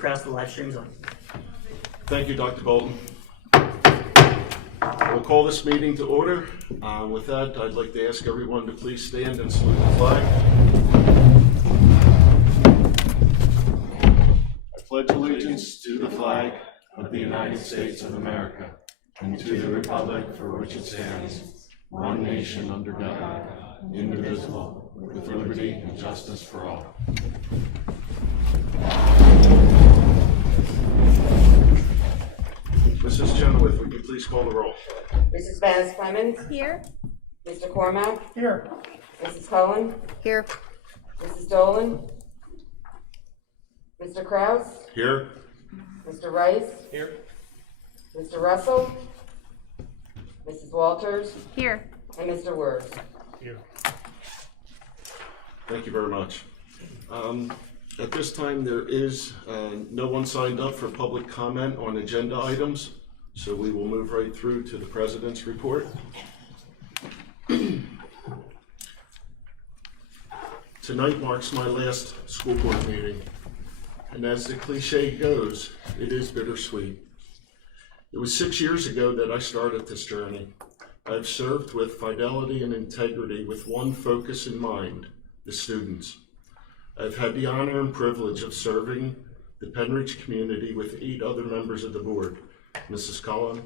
Krause, the live stream's on. Thank you, Dr. Bolton. We'll call this meeting to order. With that, I'd like to ask everyone to please stand and salute the flag. I pledge allegiance to the flag of the United States of America and to the republic for which it stands, one nation under God, indivisible, with liberty and justice for all. Mrs. Chenoweth, would you please call the roll? Mrs. Vance Clemens? Here. Mr. Cormack? Here. Mrs. Cohen? Here. Mrs. Dolan? Mr. Krause? Here. Mr. Rice? Here. Mr. Russell? Mrs. Walters? Here. And Mr. Wurz. Here. Thank you very much. At this time, there is no one signed up for public comment on agenda items, so we will move right through to the President's report. Tonight marks my last school board meeting, and as the cliche goes, it is bittersweet. It was 6 years ago that I started this journey. I've served with fidelity and integrity with one focus in mind, the students. I've had the honor and privilege of serving the Pennridge community with 8 other members of the board, Mrs. Cullen,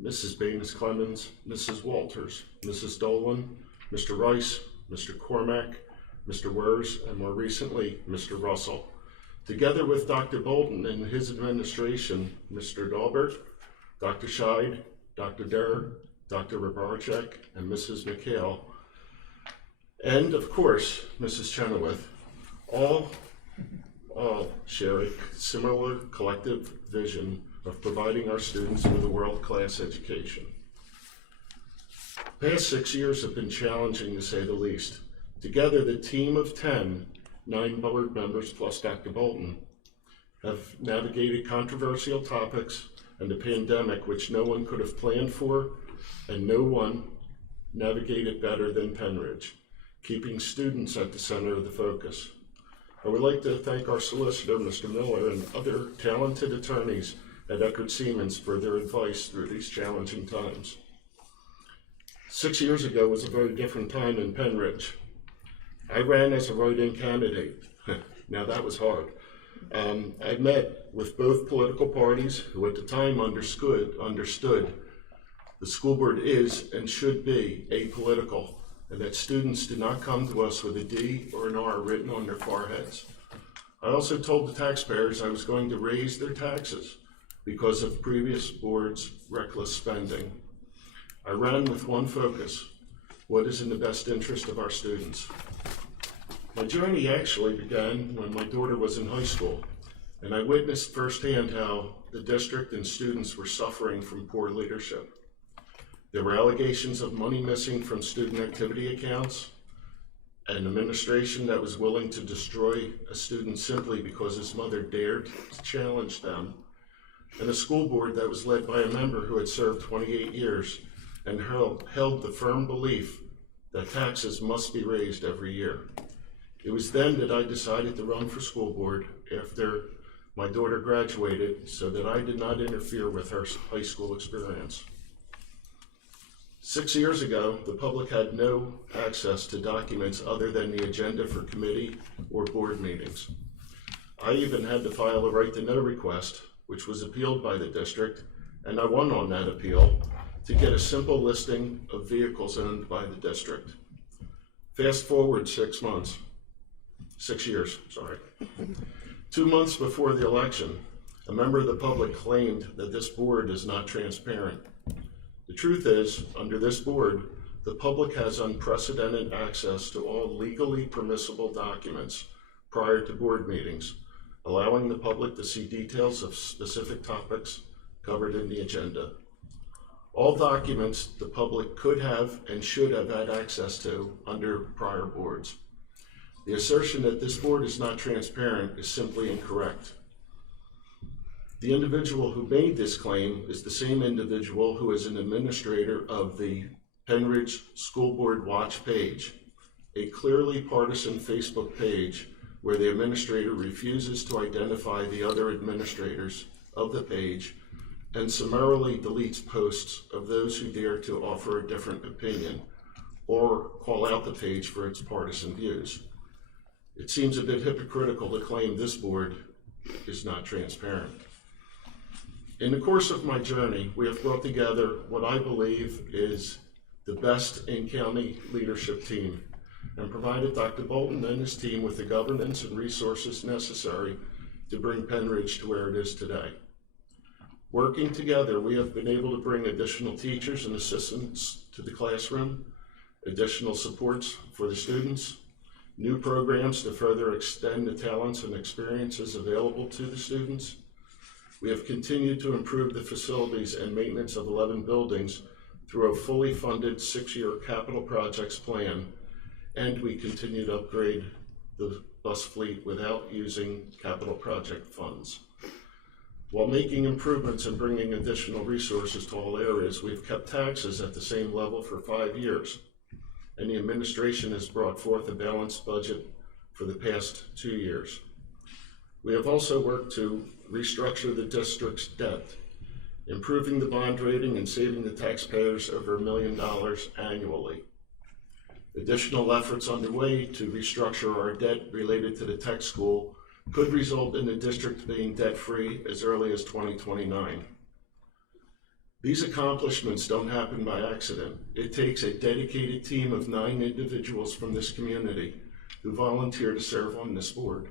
Mrs. Baines Clemens, Mrs. Walters, Mrs. Dolan, Mr. Rice, Mr. Cormack, Mr. Wurz, and more recently, Mr. Russell. Together with Dr. Bolton and his administration, Mr. Dahlberg, Dr. Scheid, Dr. Derr, Dr. Rabarczyk, and Mrs. McHale, and of course, Mrs. Chenoweth, all share a similar collective vision of providing our students with a world-class education. The past 6 years have been challenging, to say the least. Together, the team of 10, 9 board members plus Dr. Bolton, have navigated controversial topics and a pandemic which no one could have planned for, and no one navigated better than Pennridge, keeping students at the center of the focus. I would like to thank our solicitor, Mr. Miller, and other talented attorneys at Eckerd Siemens for their advice through these challenging times. 6 years ago was a very different time in Pennridge. I ran as a write-in candidate. Now that was hard. I met with both political parties who at the time understood the school board is and should be apolitical, and that students did not come to us with a D or an R written on their foreheads. I also told the taxpayers I was going to raise their taxes because of previous boards' reckless spending. I ran with one focus: what is in the best interest of our students? My journey actually began when my daughter was in high school, and I witnessed firsthand how the district and students were suffering from poor leadership. There were allegations of money missing from student activity accounts, an administration that was willing to destroy a student simply because his mother dared to challenge them, and a school board that was led by a member who had served 28 years and held the firm belief that taxes must be raised every year. It was then that I decided to run for school board after my daughter graduated so that I did not interfere with her high school experience. 6 years ago, the public had no access to documents other than the agenda for committee or board meetings. I even had to file a right to know request, which was appealed by the district, and I won on that appeal to get a simple listing of vehicles owned by the district. Fast forward 6 years. 2 months before the election, a member of the public claimed that this board is not transparent. The truth is, under this board, the public has unprecedented access to all legally permissible documents prior to board meetings, allowing the public to see details of specific topics covered in the agenda. All documents the public could have and should have had access to under prior boards. The assertion that this board is not transparent is simply incorrect. The individual who made this claim is the same individual who is an administrator of the Pennridge School Board Watch page, a clearly partisan Facebook page where the administrator refuses to identify the other administrators of the page and summarily deletes posts of those who dare to offer a different opinion or call out the page for its partisan views. It seems a bit hypocritical to claim this board is not transparent. In the course of my journey, we have brought together what I believe is the best in-county leadership team and provided Dr. Bolton and his team with the governance and resources necessary to bring Pennridge to where it is today. Working together, we have been able to bring additional teachers and assistants to the classroom, additional supports for the students, new programs to further extend the talents and experiences available to the students. We have continued to improve the facilities and maintenance of 11 buildings through a fully funded 6-year capital projects plan, and we continue to upgrade the bus fleet without using capital project funds. While making improvements and bringing additional resources to all areas, we've kept taxes at the same level for 5 years, and the administration has brought forth a balanced budget for the past 2 years. We have also worked to restructure the district's debt, improving the bond rating and saving the taxpayers over $1 million annually. Additional efforts underway to restructure our debt related to the tech school could result in the district being debt-free as early as 2029. These accomplishments don't happen by accident. It takes a dedicated team of 9 individuals from this community who volunteer to serve on this board,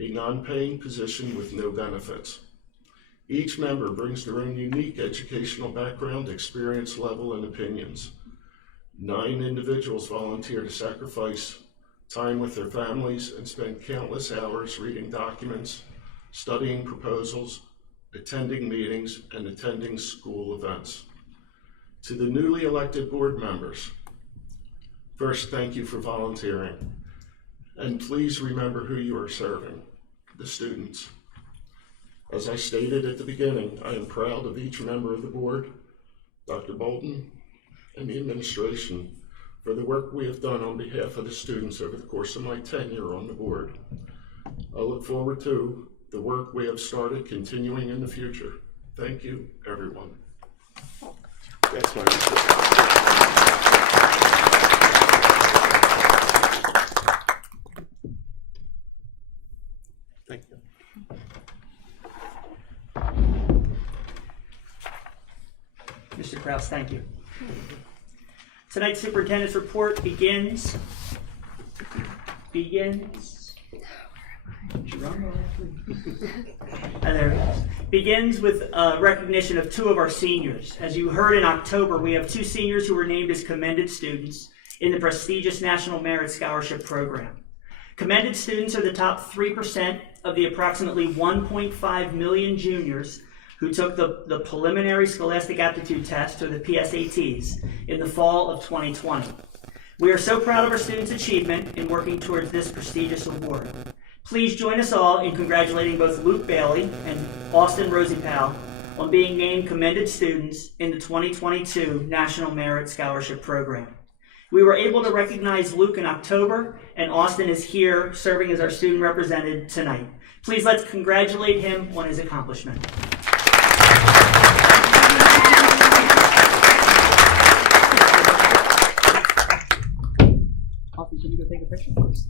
a non-paying position with no benefits. Each member brings their own unique educational background, experience level, and opinions. 9 individuals volunteer to sacrifice time with their families and spend countless hours reading documents, studying proposals, attending meetings, and attending school events. To the newly elected board members, first, thank you for volunteering. And please remember who you are serving, the students. As I stated at the beginning, I am proud of each member of the board, Dr. Bolton, and the administration for the work we have done on behalf of the students over the course of my tenure on the board. I look forward to the work we have started continuing in the future. Thank you, everyone. That's my report. Thank you. Mr. Kraus, thank you. Tonight's superintendent's report begins with recognition of 2 of our seniors. As you heard in October, we have 2 seniors who were named as commended students in the prestigious National Merit Scholarship Program. Commended students are the top 3% of the approximately 1.5 million juniors who took the preliminary scholastic aptitude test, or the PSATs, in the fall of 2020. We are so proud of our students' achievement in working towards this prestigious award. Please join us all in congratulating both Luke Bailey and Austin Rosipal on being named commended students in the 2022 National Merit Scholarship Program. We were able to recognize Luke in October, and Austin is here serving as our student representative tonight. Please let's congratulate him on his accomplishment. Austin, can you go take a picture, please?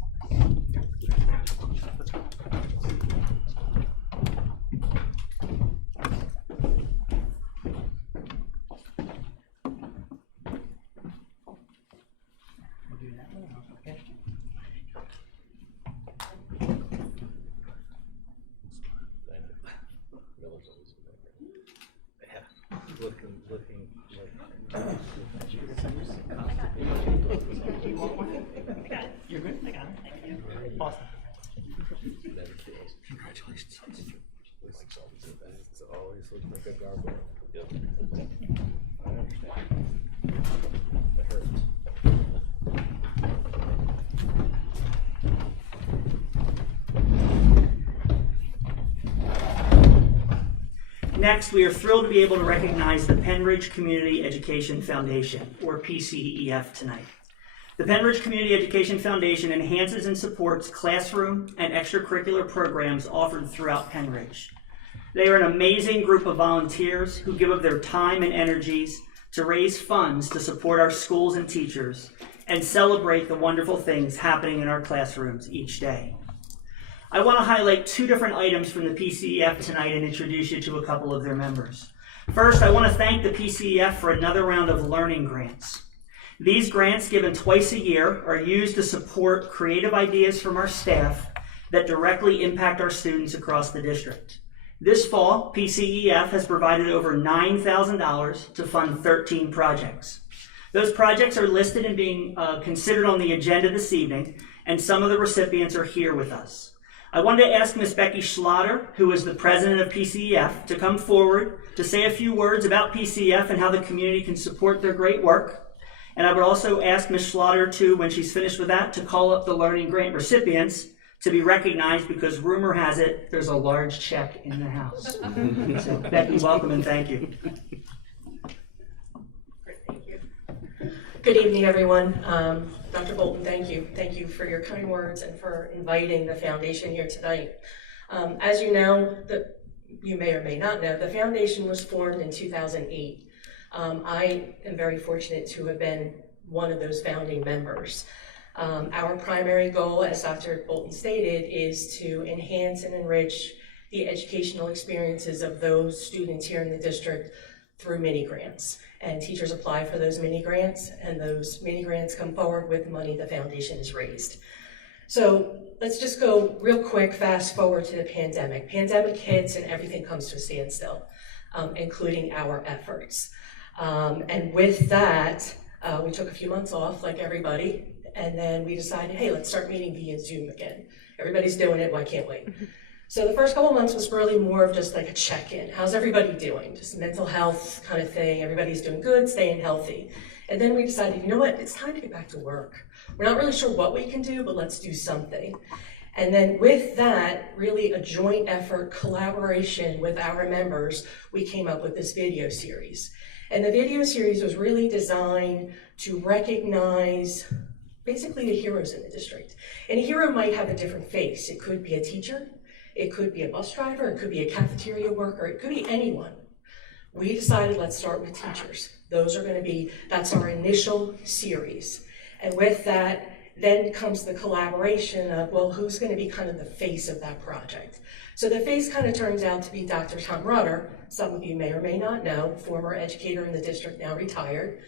You're good? I got it. Thank you. Awesome. Congratulations. It's always looking like a gargoyle. Yep. I understand. It hurts. Next, we are thrilled to be able to recognize the Pennridge Community Education Foundation, or PCEF, tonight. The Penridge Community Education Foundation enhances and supports classroom and extracurricular programs offered throughout Penridge. They are an amazing group of volunteers who give of their time and energies to raise funds to support our schools and teachers and celebrate the wonderful things happening in our classrooms each day. I want to highlight two different items from the PCEF tonight and introduce you to a couple of their members. First, I want to thank the PCEF for another round of learning grants. These grants, given twice a year, are used to support creative ideas from our staff that directly impact our students across the district. This fall, PCEF has provided over $9,000 to fund 13 projects. Those projects are listed and being considered on the agenda this evening, and some of the recipients are here with us. I wanted to ask Ms. Becky Schlatter, who is the president of PCEF, to come forward to say a few words about PCEF and how the community can support their great work. And I would also ask Ms. Schlatter, too, when she's finished with that, to call up the learning grant recipients to be recognized, because rumor has it there's a large check in the house. So, Becky, welcome and thank you. Great, thank you. Good evening, everyone. Dr. Bolton, thank you. Thank you for your kind words and for inviting the foundation here tonight. As you know, you may or may not know, the foundation was formed in 2008. I am very fortunate to have been one of those founding members. Our primary goal, as Dr. Bolton stated, is to enhance and enrich the educational experiences of those students here in the district through mini grants. And teachers apply for those mini grants, and those mini grants come forward with the money the foundation has raised. So let's just go real quick, fast forward to the pandemic. Pandemic hits and everything comes to a standstill, including our efforts. And with that, we took a few months off like everybody, and then we decided, hey, let's start meeting via Zoom again. Everybody's doing it, why can't we? So the first couple of months was really more of just like a check-in. How's everybody doing? Just mental health kind of thing. Everybody's doing good, staying healthy. And then we decided, you know what, it's time to get back to work. We're not really sure what we can do, but let's do something. And then with that, really a joint effort, collaboration with our members, we came up with this video series. And the video series was really designed to recognize basically the heroes in the district. And a hero might have a different face. It could be a teacher, it could be a bus driver, it could be a cafeteria worker, it could be anyone. We decided let's start with teachers. That's our initial series. And with that, then comes the collaboration of, well, who's gonna be kind of the face of that project? So the face kind of turns out to be Dr. Tom Rutter. Some of you may or may not know, former educator in the district, now retired.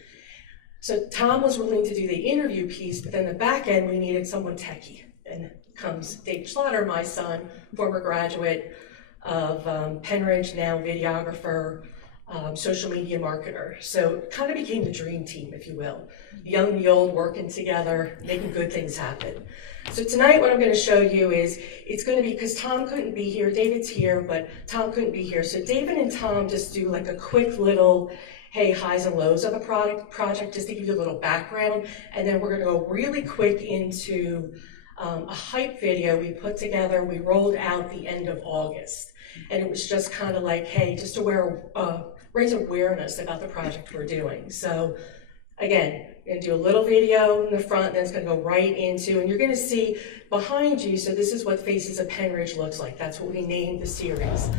So Tom was willing to do the interview piece, but then the back end, we needed someone techie. And comes Dave Schlatter, my son, former graduate of Penridge, now videographer, social media marketer. So it kind of became the dream team, if you will. The young and the old working together, making good things happen. So tonight what I'm going to show you is, it's going to be, because Tom couldn't be here, David's here, but Tom couldn't be here. So David and Tom just do like a quick little, hey, highs and lows of a project, just to give you a little background. And then we're going to go really quick into a hype video we put together, we rolled out the end of August. And it was just kind of like, hey, just to raise awareness about the project we're doing. So again, I'm gonna do a little video in the front, then it's gonna go right into, and you're gonna see behind you, so this is what Faces of Penridge looks like. That's what we named the series.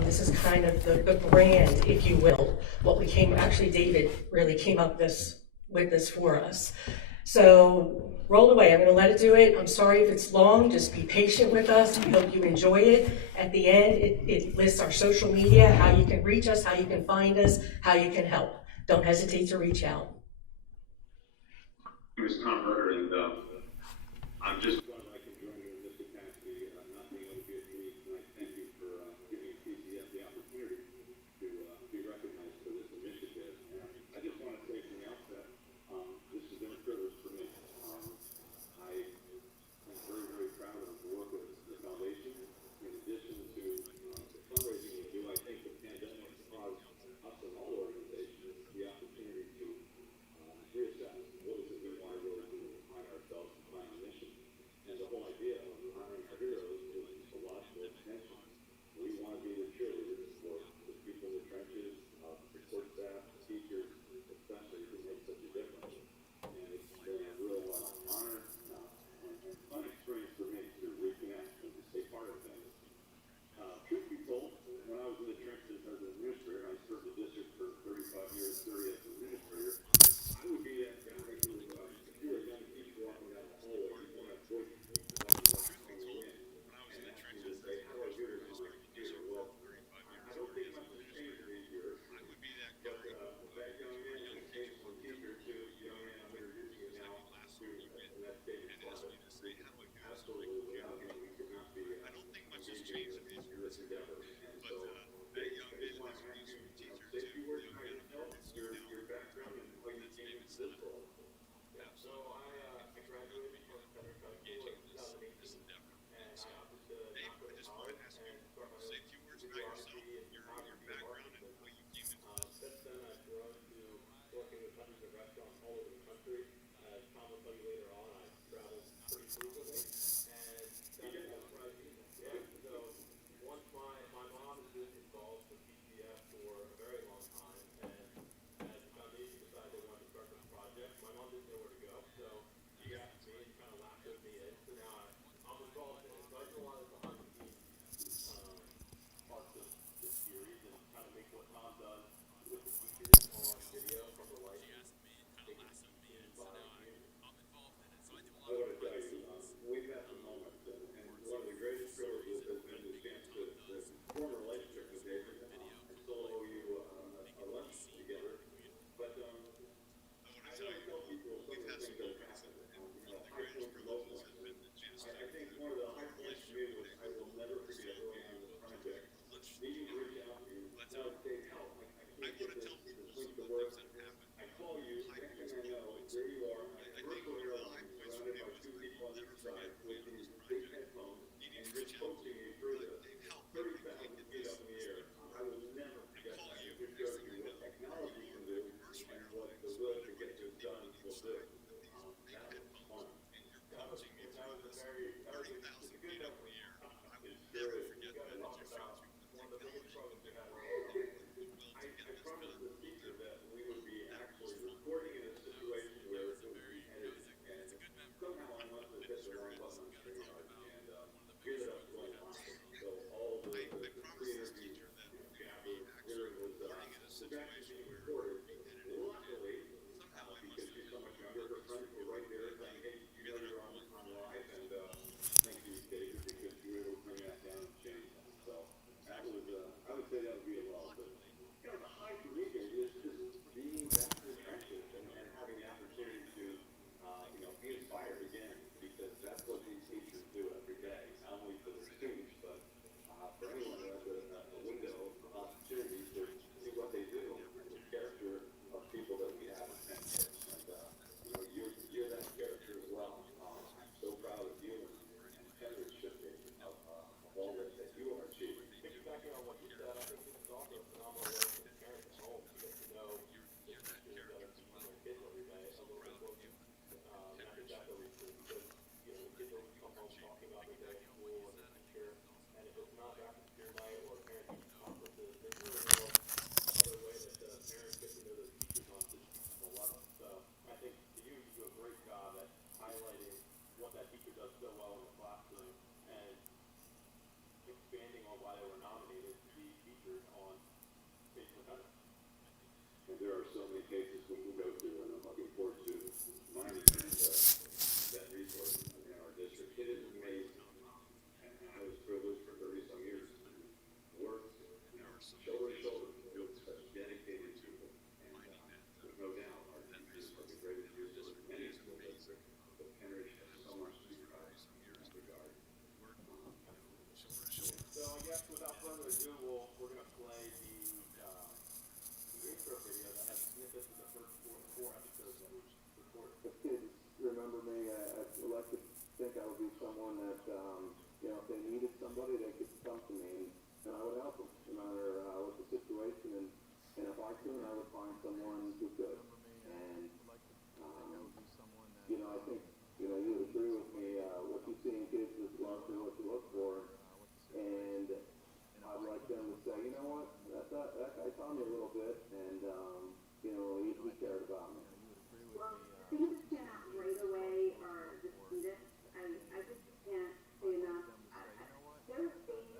This is kind of the brand, if you will. Actually David really came up with this for us. So roll away, I'm gonna let it do it. I'm sorry if it's long, just be patient with us. We hope you enjoy it. At the end, it lists our social media, how you can reach us, how you can find us, how you can help. Don't hesitate to reach out. My name is Tom Rutter, and I'm just glad I can join you in this capacity, not being able to be at the meeting tonight. Thank you for giving PCF the opportunity to be recognized for this initiative. And I just want to say from the outset, this has been a privilege for me. I am very, very proud of the work of the foundation. In addition to the fundraising we do, I think the pandemic caused us and all organizations the opportunity to reassess what is it we want to really do to define ourselves and define our mission. so many cases we can go to, and I'm looking forward to mining that resource in our district. It is amazing, and I was privileged for 30-some years to work shoulder to shoulder with such dedicated people, and there's no doubt our teachers are the greatest resource in any school district, but Henry has so much to be proud of in that regard. So I guess without further ado, we're gonna play the intro video that has snippets of the first four episodes that we've recorded. If kids remember me, I'd like to think I would be someone that, if they needed somebody, they could come to me and I would help them, no matter what the situation. And if I couldn't, I would find someone who could. And, I think, you would agree with me, what you see in kids is largely what you look for. And I'd like them to say, you know what, that guy taught me a little bit, and, he cared about me. Well, things that stand out right away are the students. I just can't say enough. There are things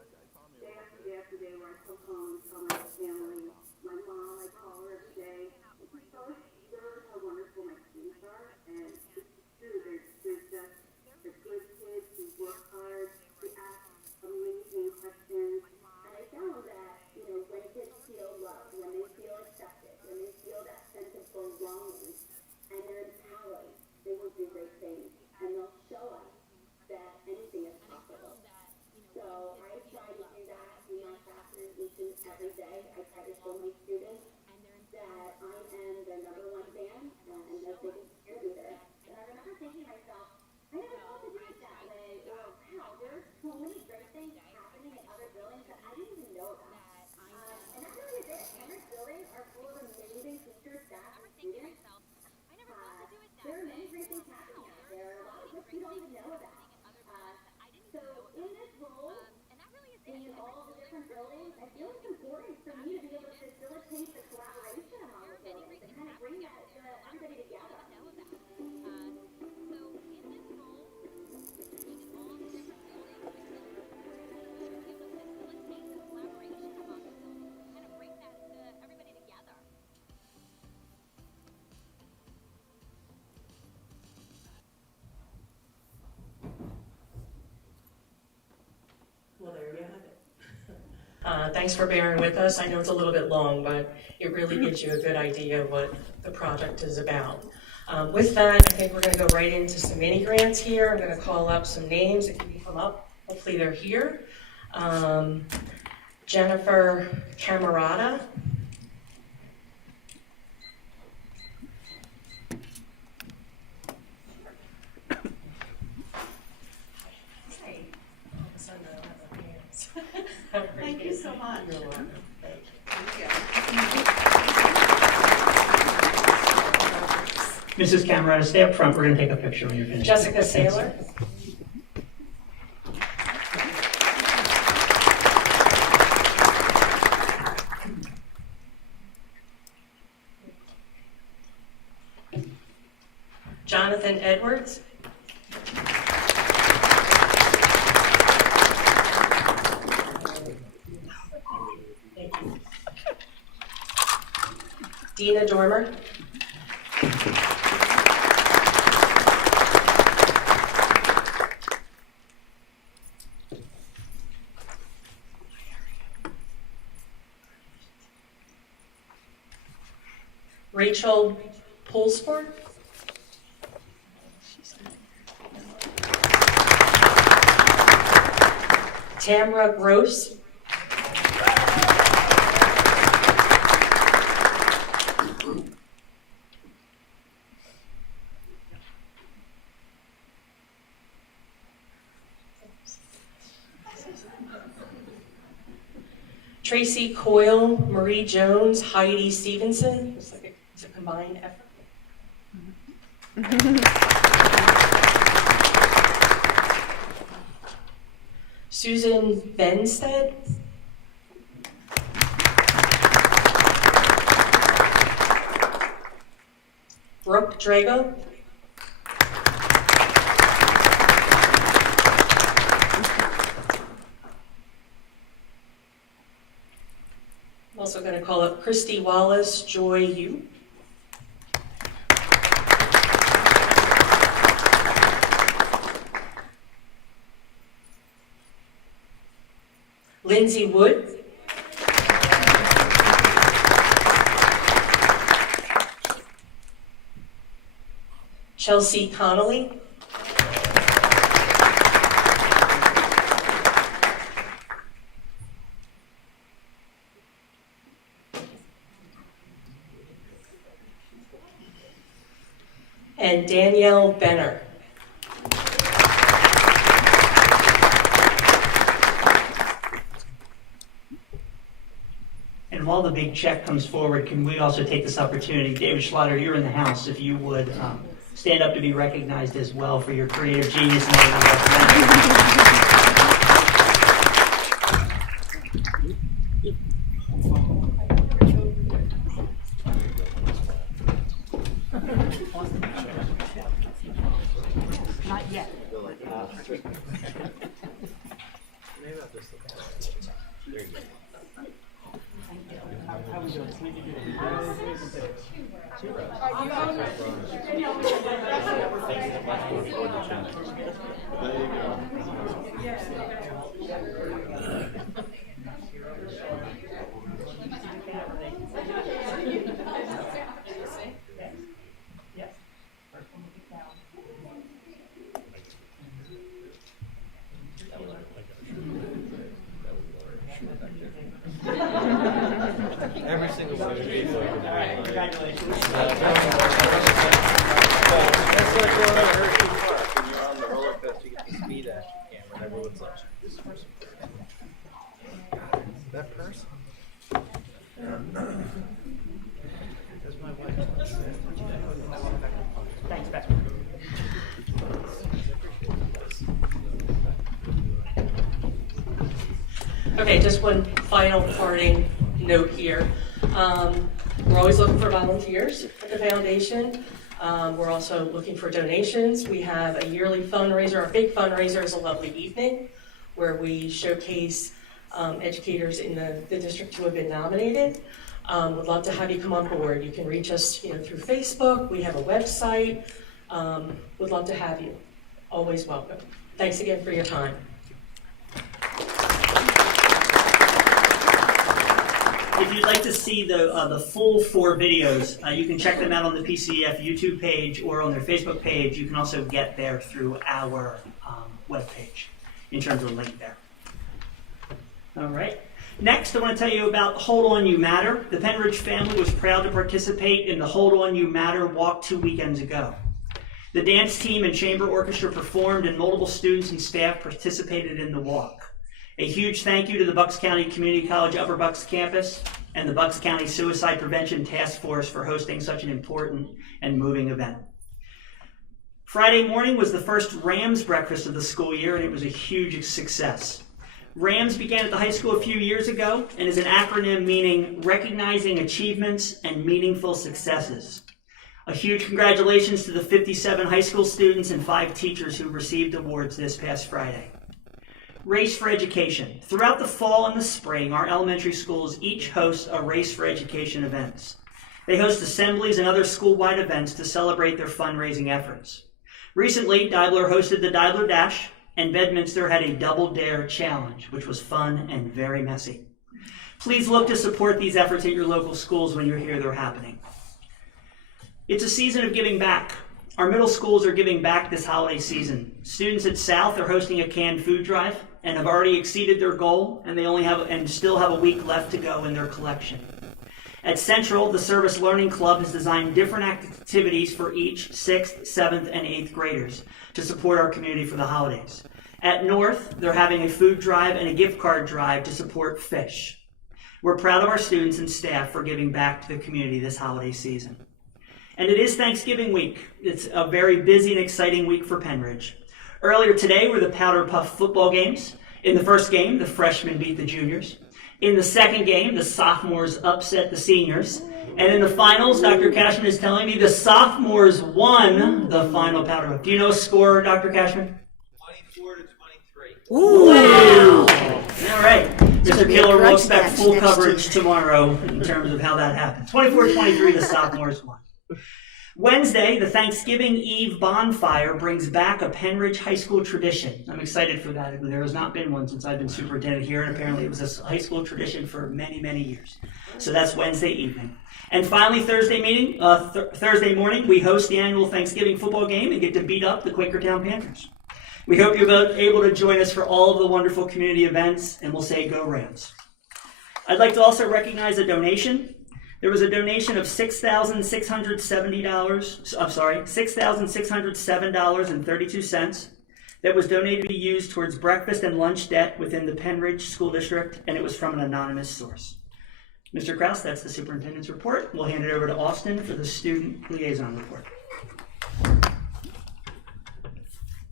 day after day after day where I come home and tell my family, my mom, I call her every day, and she's so sure how wonderful my students are. And it's true, they're good kids who work hard, they ask amazing questions. And I found that, when kids feel loved, when they feel accepted, when they feel that sense of belonging, and they're empowered, they will do great things, and they'll show us that anything is possible. So I try to do that in my classes each and every day. I try to show my students that I am their number one fan and their biggest cheerleader. And I remember thinking to myself, I never thought to do it that way, or wow, there are so many great things happening in other buildings that I didn't even know about. And that really is it. Henry's buildings are full of amazing teachers, staff, and students. There are many great things happening out there. A lot of which you don't even know about. So in this role, in all the different buildings, I feel it's important for me to be able to facilitate the collaboration among the buildings and kind of bring that everybody together. Well, there you have it. Thanks for bearing with us. I know it's a little bit long, but it really gives you a good idea of what the project is about. With that, I think we're going to go right into some mini grants here. I'm going to call up some names that can come up. Hopefully they're here. Jennifer Camerata. Thank you so much. You're welcome. Thank you. Mrs. Camerata, stay up front. We're going to take a picture when you're finished. Jessica Saylor. Jonathan Edwards. Thank you. Dina Dormer. Rachel Pulsford. Tamra Gross. Tracy Coyle, Marie Jones, Heidi Stevenson. Looks like it's a combined effort. Susan Benstead. Brooke Drago. I'm also going to call up Christy Wallace, Joy Yu. Lindsay Wood. Chelsea Connolly. And Danielle Benner. And while the big check comes forward, can we also take this opportunity, David Schlatter, you're in the house, if you would stand up to be recognized as well for your creative genius. Not yet. How we doing? Every single one of these. Congratulations. That's like going to Hershey Park and you're on the roller coaster, you get the speed action camera and everyone's like, this person. That person? That's my wife. Thanks, Beth. Okay, just one final parting note here. We're always looking for volunteers at the foundation. We're also looking for donations. We have a yearly fundraiser. Our big fundraiser is a lovely evening where we showcase educators in the district who have been nominated. Would love to have you come on board. You can reach us through Facebook. We have a website. Would love to have you. Always welcome. Thanks again for your time. If you'd like to see the full 4 videos, you can check them out on the PCF YouTube page or on their Facebook page. You can also get there through our webpage in terms of the link there. All right. Next, I want to tell you about Hold On You Matter. The Penridge family was proud to participate in the Hold On You Matter walk 2 weekends ago. The dance team and chamber orchestra performed, and multiple students and staff participated in the walk. A huge thank you to the Bucks County Community College Upper Bucks campus and the Bucks County Suicide Prevention Task Force for hosting such an important and moving event. Friday morning was the first Rams breakfast of the school year, and it was a huge success. RAMS began at the high school a few years ago and is an acronym meaning Recognizing Achievements and Meaningful Successes. A huge congratulations to the 57 high school students and 5 teachers who received awards this past Friday. Race for Education. Throughout the fall and the spring, our elementary schools each host a Race for Education events. They host assemblies and other school-wide events to celebrate their fundraising efforts. Recently, Deibler hosted the Deibler Dash, and Bedminster had a Double Dare Challenge, which was fun and very messy. Please look to support these efforts at your local schools when you hear they're happening. It's a season of giving back. Our middle schools are giving back this holiday season. Students at South are hosting a canned food drive and have already exceeded their goal, and they still have a week left to go in their collection. At Central, the Service Learning Club has designed different activities for each 6th, 7th, and 8th graders to support our community for the holidays. At North, they're having a food drive and a gift card drive to support fish. We're proud of our students and staff for giving back to the community this holiday season. And it is Thanksgiving week. It's a very busy and exciting week for Penridge. Earlier today were the Powder Puff football games. In the first game, the freshmen beat the juniors. In the second game, the sophomores upset the seniors. And in the finals, Dr. Cashman is telling me the sophomores won the final Powder Puff. Do you know a score, Dr. Cashman? 24-23. Ooh. Wow. All right. Mr. Killer will expect full next coverage Tuesday. tomorrow in terms of how that happened. 24-23, the sophomores won. Wednesday, the Thanksgiving Eve bonfire brings back a Penridge High School tradition. I'm excited for that. There has not been one since I've been superintendent here, and apparently it was a high school tradition for many, many years. So that's Wednesday evening. And finally, Thursday morning, we host the annual Thanksgiving football game and get to beat up the Quakertown Panthers. We hope you're able to join us for all of the wonderful community events, and we'll say go Rams. I'd like to also recognize a donation. There was a donation of $6,607.32 that was donated to be used towards breakfast and lunch debt within the Penridge School District, and it was from an anonymous source. Mr. Kraus, that's the superintendent's report. We'll hand it over to Austin for the student liaison report.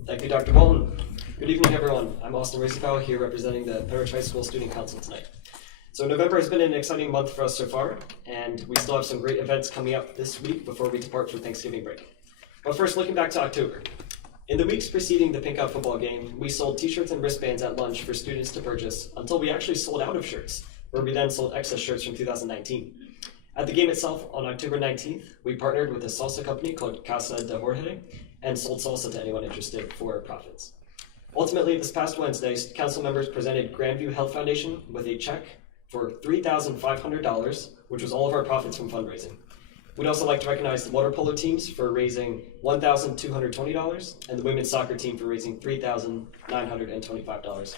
Thank you, Dr. Bolton. Good evening, everyone. I'm Austin Racikow here representing the Penridge High School Student Council tonight. So November has been an exciting month for us so far, and we still have some great events coming up this week before we depart for Thanksgiving break. But first, looking back to October. In the weeks preceding the Pink Out football game, we sold t-shirts and wristbands at lunch for students to purchase until we actually sold out of shirts, where we then sold excess shirts from 2019. At the game itself, on October 19th, we partnered with a salsa company called Casa de Jorge and sold salsa to anyone interested for profits. Ultimately, this past Wednesday, council members presented Grandview Health Foundation with a check for $3,500, which was all of our profits from fundraising. We'd also like to recognize the water polo teams for raising $1,220 and the women's soccer team for raising $3,925.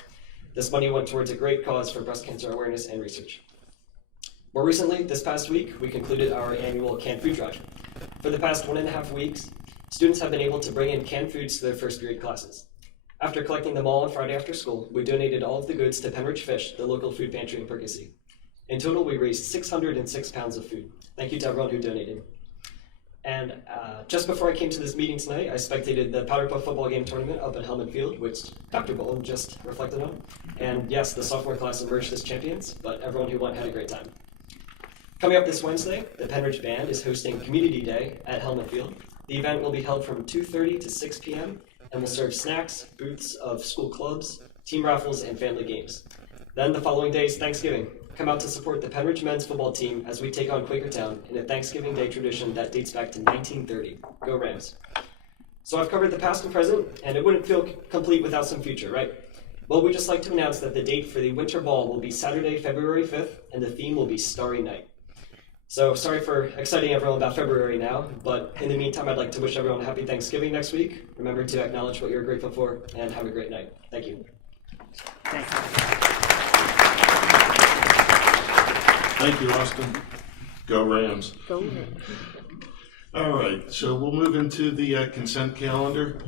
This money went towards a great cause for breast cancer awareness and research. More recently, this past week, we concluded our annual canned food drive. For the past 1.5 weeks, students have been able to bring in canned foods to their first period classes. After collecting them all on Friday after school, we donated all of the goods to Penridge Fish, the local food pantry in Percy. In total, we raised 606 pounds of food. Thank you to everyone who donated. And just before I came to this meeting tonight, I spectated the Powder Puff football game tournament up at Hellman Field, which Dr. Bolton just reflected on. And yes, the sophomore class emerged as champions, but everyone who went had a great time. Coming up this Wednesday, the Penridge Band is hosting Community Day at Hellman Field. The event will be held from 2:30 to 6 p.m. and will serve snacks, booths of school clubs, team raffles, and family games. Then the following day is Thanksgiving. Come out to support the Penridge men's football team as we take on Quakertown in a Thanksgiving Day tradition that dates back to 1930. Go Rams. So I've covered the past and present, and it wouldn't feel complete without some future, right? Well, we'd just like to announce that the date for the Winter Ball will be Saturday, February 5th, and the theme will be Starry Night. So sorry for exciting everyone about February now, but in the meantime, I'd like to wish everyone a happy Thanksgiving next week. Remember to acknowledge what you're grateful for, and have a great night. Thank you. Thank you. Thank you, Austin. Go Rams. Go Rams. All right, so we'll move into the consent calendar,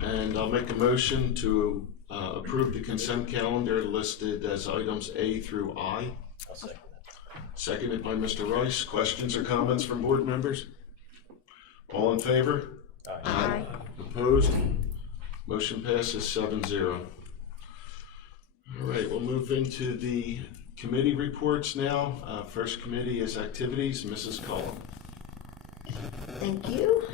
and I'll make a motion to approve the consent calendar listed as items A through I. I'll second that. Seconded by Mr. Rice. Questions or comments from board members? All in favor? Aye. Opposed? Motion passes 7-0. All right, we'll move into the committee reports now. First committee is activities. Mrs. Cullen. Thank you.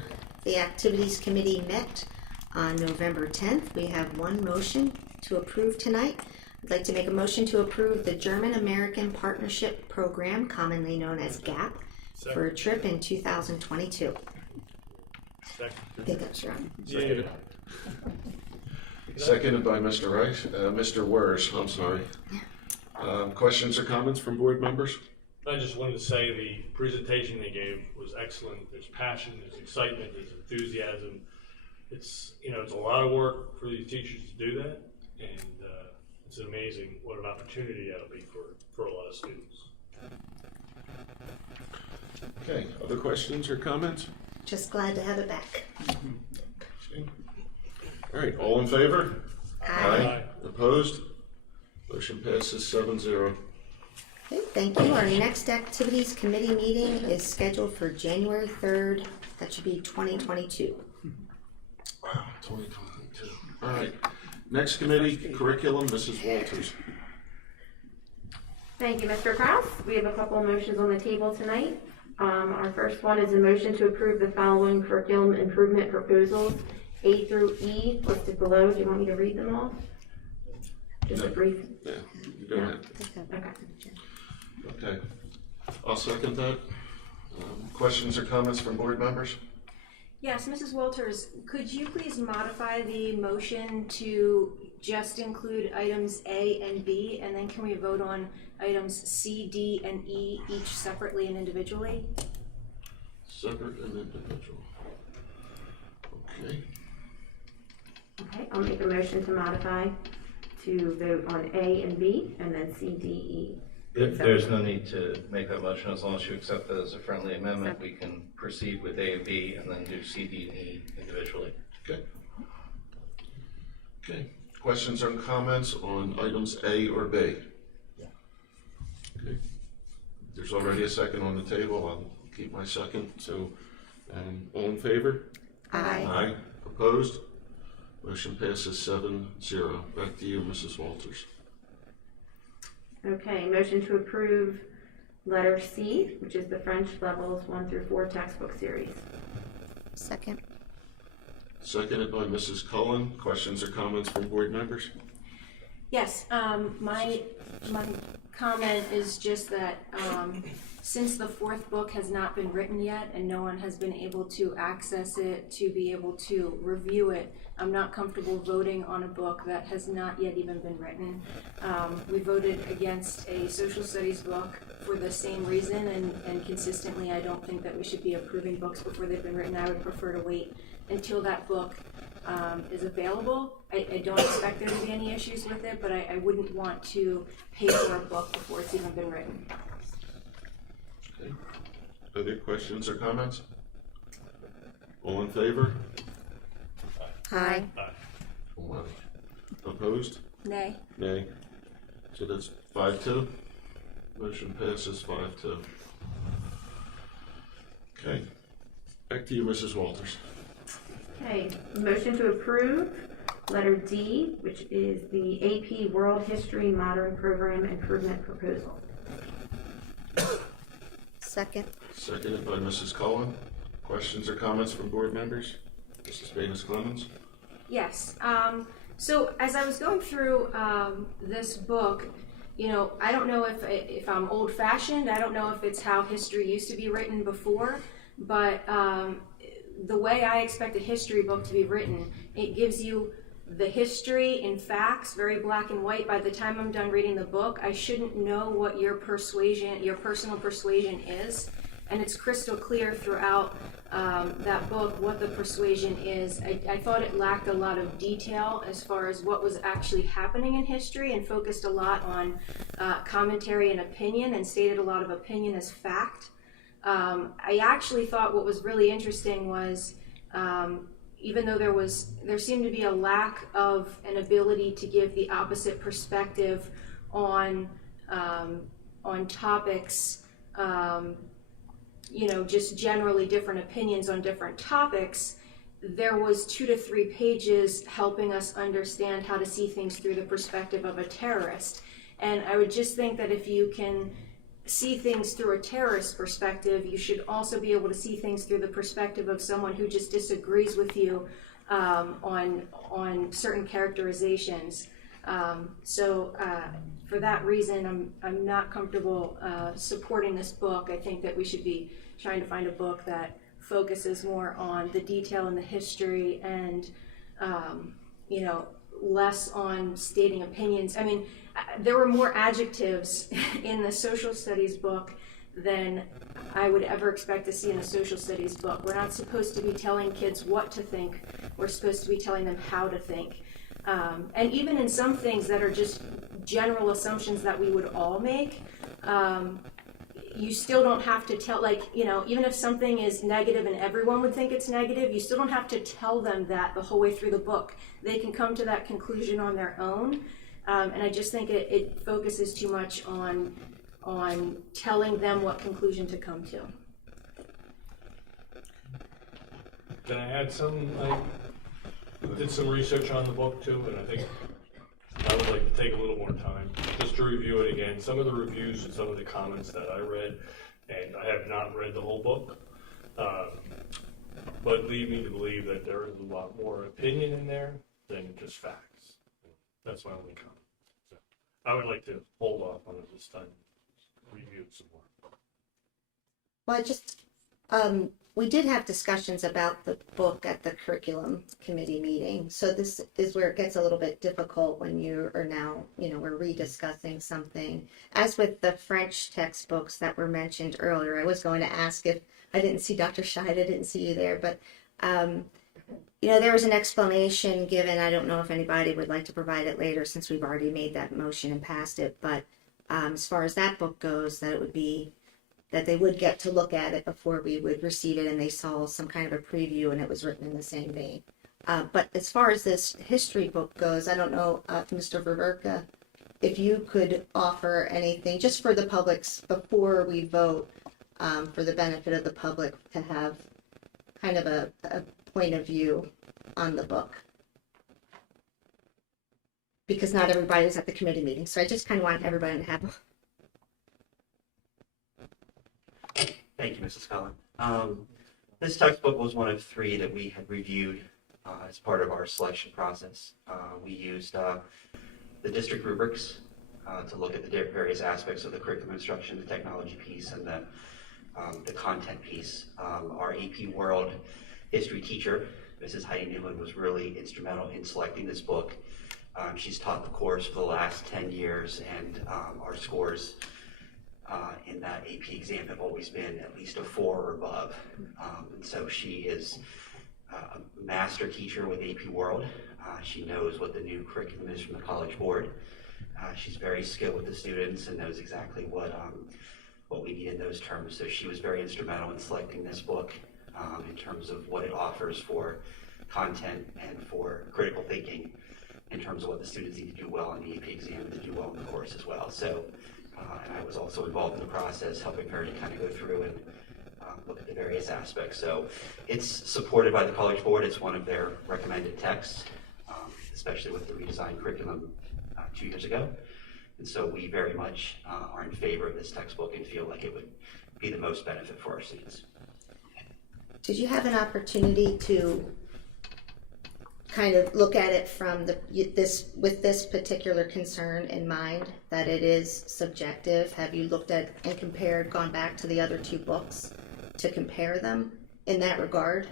The Activities Committee met on November 10th. We have one motion to approve tonight. I'd like to make a motion to approve the German-American Partnership Program, commonly known as GAP, for a trip in 2022. I think that's right. Seconded by Mr. Rice, Mr. Wers, I'm sorry. Questions or comments from board members? I just wanted to say the presentation they gave was excellent. There's passion, there's excitement, there's enthusiasm. It's a lot of work for these teachers to do that, and it's amazing what an opportunity that'll be for a lot of students. Okay, other questions or comments? Just glad to have it back. Okay. All right, all in favor? Aye. Opposed? Motion passes 7-0. Okay, thank you. Our next Activities Committee meeting is scheduled for January 3rd. That should be 2022. Wow, 2022. All right. Next committee, curriculum, Mrs. Walters. Thank you, Mr. Kraus. We have a couple of motions on the table tonight. Our first one is a motion to approve the following curriculum improvement proposals, A through E, listed below. Do you want me to read them all? Just a brief. Yeah, go ahead. Okay. Okay. I'll second that. Questions or comments from board members? Yes, Mrs. Walters, could you please modify the motion to just include items A and B, and then can we vote on items C, D, and E each separately and individually? Separate and individual. Okay. Okay, I'll make a motion to modify to vote on A and B, and then C, D, E. There's no need to make that motion. As long as you accept that as a friendly amendment, we can proceed with A and B and then do C, D, and E individually. Okay. Okay. Questions or comments on items A or B? Okay. There's already a second on the table. I'll keep my second. So, all in favor? Aye. Aye. Opposed? Motion passes 7-0. Back to you, Mrs. Walters. Okay, motion to approve letter C, which is the French levels 1 through 4 textbook series. Second. Seconded by Mrs. Cullen. Questions or comments from board members? Yes, my comment is just that since the fourth book has not been written yet and no one has been able to access it to be able to review it, I'm not comfortable voting on a book that has not yet even been written. We voted against a social studies book for the same reason, and consistently I don't think that we should be approving books before they've been written. I would prefer to wait until that book is available. I don't expect there to be any issues with it, but I wouldn't want to pay for a book before it's even been written. Okay. Other questions or comments? All in favor? Aye. Aye. Opposed? Nay. Nay. So that's 5-2. Motion passes 5-2. Okay. Back to you, Mrs. Walters. Okay, motion to approve letter D, which is the AP World History Modern Program Improvement Proposal. Second. Seconded by Mrs. Cullen. Questions or comments from board members? Mrs. Baines Clemens? Yes. So as I was going through this book, you know, I don't know if I'm old-fashioned. I don't know if it's how history used to be written before, but the way I expect a history book to be written, it gives you the history in facts, very black and white. By the time I'm done reading the book, I shouldn't know what your personal persuasion is. And it's crystal clear throughout that book what the persuasion is. I thought it lacked a lot of detail as far as what was actually happening in history, and focused a lot on commentary and opinion, and stated a lot of opinion as fact. I actually thought what was really interesting was even though there seemed to be a lack of an ability to give the opposite perspective on topics, you know, just generally different opinions on different topics, there was 2 to 3 pages helping us understand how to see things through the perspective of a terrorist. And I would just think that if you can see things through a terrorist perspective, you should also be able to see things through the perspective of someone who just disagrees with you on certain characterizations. So for that reason, I'm not comfortable supporting this book. I think that we should be trying to find a book that focuses more on the detail and the history, and you know, less on stating opinions. I mean, there were more adjectives in the social studies book than I would ever expect to see in a social studies book. We're not supposed to be telling kids what to think. We're supposed to be telling them how to think. And even in some things that are just general assumptions that we would all make, you still don't have to tell, like, you know, even if something is negative and everyone would think it's negative, you still don't have to tell them that the whole way through the book. They can come to that conclusion on their own. And I just think it focuses too much on telling them what conclusion to come to. Can I add some? I did some research on the book too, and I think I would like to take a little more time just to review it again. Some of the reviews and some of the comments that I read, and I have not read the whole book, but lead me to believe that there is a lot more opinion in there than just facts. That's my only comment. So I would like to hold off on it this time, review it some more. Well, We did have discussions about the book at the curriculum committee meeting. So this is where it gets a little bit difficult when you are now, we're rediscussing something. As with the French textbooks that were mentioned earlier, I was going to ask if, I didn't see Dr. Scheid, I didn't see you there, but, there was an explanation given. I don't know if anybody would like to provide it later since we've already made that motion and passed it. But as far as that book goes, that it would be that they would get to look at it before we would receive it, and they saw some kind of a preview and it was written in the same vein. But as far as this history book goes, I don't know, Mr. Ververka, if you could offer anything just for the public's, before we vote, for the benefit of the public to have kind of a point of view on the book. Because not everybody was at the committee meeting, so I just kind of want everybody to have. Thank you, Mrs. Cullen. This textbook was one of 3 that we had reviewed as part of our selection process. We used the district rubrics to look at the various aspects of the curriculum instruction, the technology piece, and the content piece. Our AP World history teacher, Mrs. Heidi Newland, was really instrumental in selecting this book. She's taught the course for the last 10 years, and our scores in that AP exam have always been at least a 4 or above. And so she is a master teacher with AP World. She knows what the new curriculum is from the College Board. She's very skilled with the students and knows exactly what we need in those terms. So she was very instrumental in selecting this book in terms of what it offers for content and for critical thinking in terms of what the students need to do well on the AP exam and to do well in the course as well. So. And I was also involved in the process, helping her to kind of go through and look at the various aspects. So it's supported by the College Board. It's one of their recommended texts, especially with the redesigned curriculum 2 years ago. And so we very much are in favor of this textbook and feel like it would be the most benefit for our students. Did you have an opportunity to kind of look at it from with this particular concern in mind, that it is subjective? Have you looked at and compared, gone back to the other 2 books to compare them in that regard?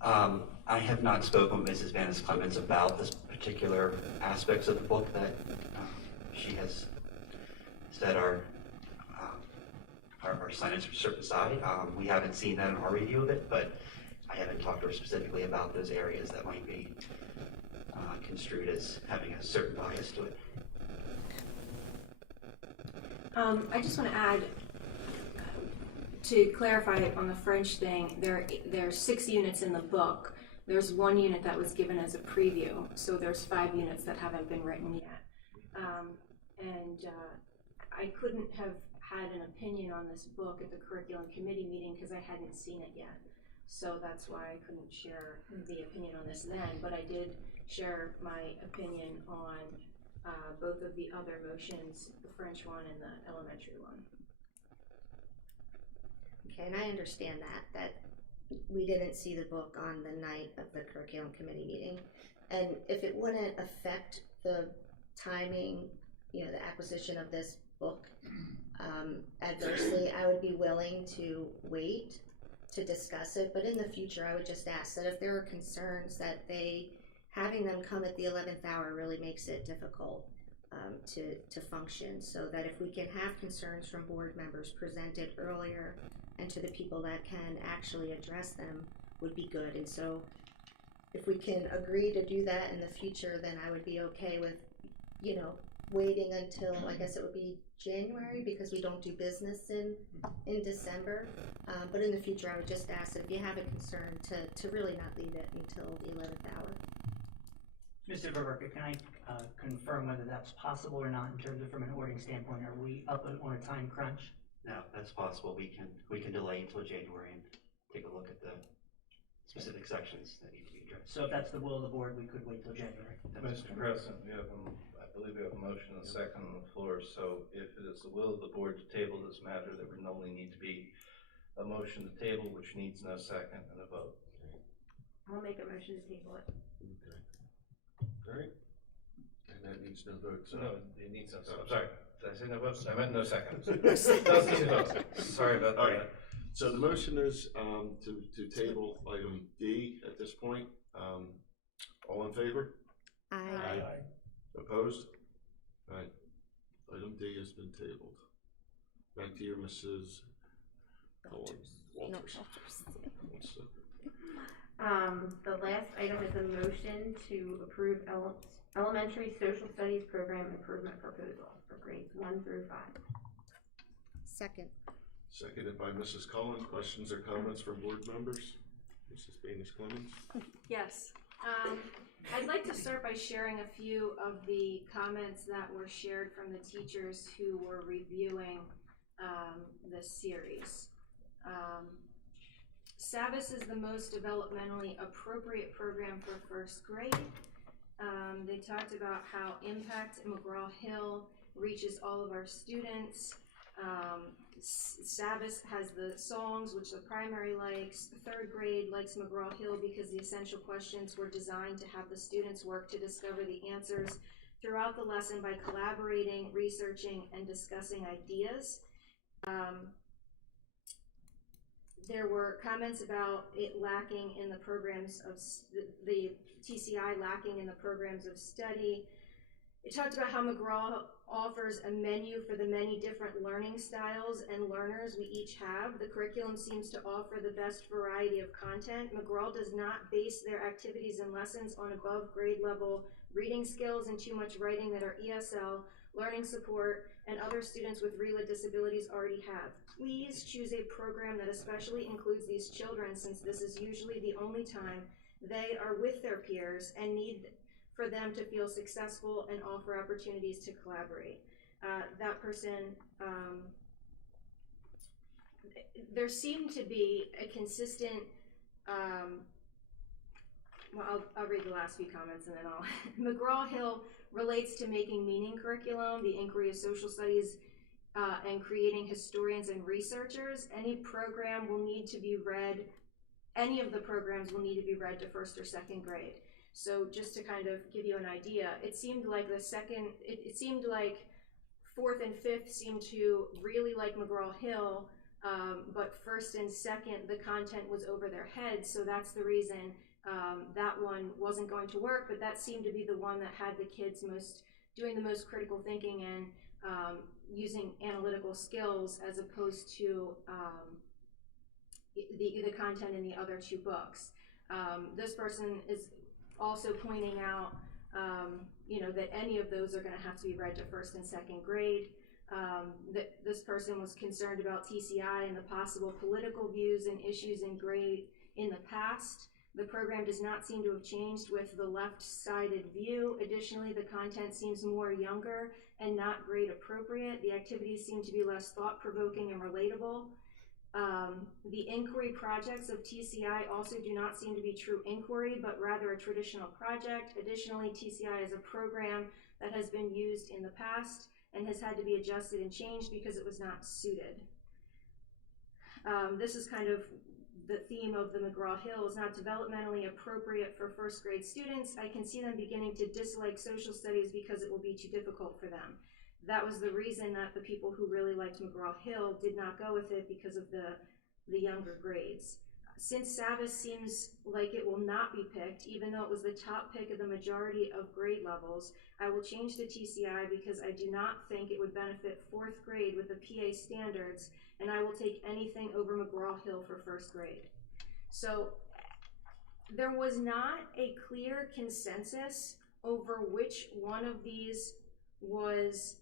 I have not spoken with Mrs. Vanis Clemens about this particular aspects of the book that she has said are signed to a certain side. We haven't seen that in our review of it, but I haven't talked to her specifically about those areas that might be construed as having a certain bias to it. I just want to add, to clarify on the French thing, there's 6 units in the book. There's 1 unit that was given as a preview, so there's 5 units that haven't been written yet. I couldn't have had an opinion on this book at the curriculum committee meeting because I hadn't seen it yet. So that's why I couldn't share the opinion on this then, but I did share my opinion on both of the other motions, the French one and the elementary one. Okay, and I understand that we didn't see the book on the night of the curriculum committee meeting. And if it wouldn't affect the timing, the acquisition of this book adversely, I would be willing to wait to discuss it. But in the future, I would just ask that if there are concerns that having them come at the 11th hour really makes it difficult to function, so that if we can have concerns from board members presented earlier and to the people that can actually address them would be good. And so if we can agree to do that in the future, then I would be okay with, waiting until, I guess it would be January, because we don't do business in December. But in the future, I would just ask that if you have a concern to really not leave it until the 11th hour. Mr. Ververka, can I confirm whether that's possible or not in terms of from an ordering standpoint? Are we up on a time crunch? No, that's possible. We can delay until January and take a look at the specific sections that need to be addressed. So if that's the will of the board, we could wait till January. Mr. President, I believe we have a motion and a second on the floor. So if it is the will of the board to table this matter, there would normally need to be a motion to table, which needs no second, and a vote. I'll make a motion to table it. Okay. All right. And that needs no vote. So. No, it needs no vote. I'm sorry. Did I say no votes? I meant no seconds. Sorry about that. So the motion is to table item D at this point. All in favor? Aye. Opposed? All right. Item D has been tabled. Back to you, Mrs. Walters. The last item is a motion to approve elementary social studies program improvement proposal for grades 1 through 5. Second. Seconded by Mrs. Cullen. Questions or comments from board members? Mrs. Baines-Clemens? Yes. I'd like to start by sharing a few of the comments that were shared from the teachers who were reviewing this series. SAVIS is the most developmentally appropriate program for first grade. They talked about how Impact McGraw-Hill reaches all of our students. SAVIS has the songs, which the primary likes. Third grade likes McGraw-Hill because the essential questions were designed to have the students work to discover the answers throughout the lesson by collaborating, researching, and discussing ideas. There were comments about it lacking in the programs of the TCI lacking in the programs of study. It talked about how McGraw offers a menu for the many different learning styles and learners we each have. The curriculum seems to offer the best variety of content. McGraw does not base their activities and lessons on above grade level reading skills and too much writing that our ESL, learning support, and other students with RELA disabilities already have. Please choose a program that especially includes these children, since this is usually the only time they are with their peers and need for them to feel successful and offer opportunities to collaborate. That person, there seemed to be a consistent, well, I'll read the last few comments and then I'll. McGraw-Hill relates to making meaning curriculum, the inquiry of social studies, and creating historians and researchers. Any program will need to be read, any of the programs will need to be read to first or second grade. So just to kind of give you an idea, it seemed like it seemed like fourth and fifth seemed to really like McGraw-Hill, but first and second, the content was over their heads. So that's the reason that one wasn't going to work, but that seemed to be the one that had the kids doing the most critical thinking and using analytical skills as opposed to the content in the other two books. This person is also pointing out, that any of those are going to have to be read to first and second grade. That this person was concerned about TCI and the possible political views and issues in grade in the past. The program does not seem to have changed with the left-sided view. Additionally, the content seems more younger and not grade appropriate. The activities seem to be less thought-provoking and relatable. The inquiry projects of TCI also do not seem to be true inquiry, but rather a traditional project. Additionally, TCI is a program that has been used in the past and has had to be adjusted and changed because it was not suited. This is kind of the theme of the McGraw-Hill, is not developmentally appropriate for first grade students. I can see them beginning to dislike social studies because it will be too difficult for them. That was the reason that the people who really liked McGraw-Hill did not go with it, because of the younger grades. Since SAVIS seems like it will not be picked, even though it was the top pick of the majority of grade levels, I will change to TCI because I do not think it would benefit fourth grade with the PA standards, and I will take anything over McGraw-Hill for first grade. So there was not a clear consensus over which one of these was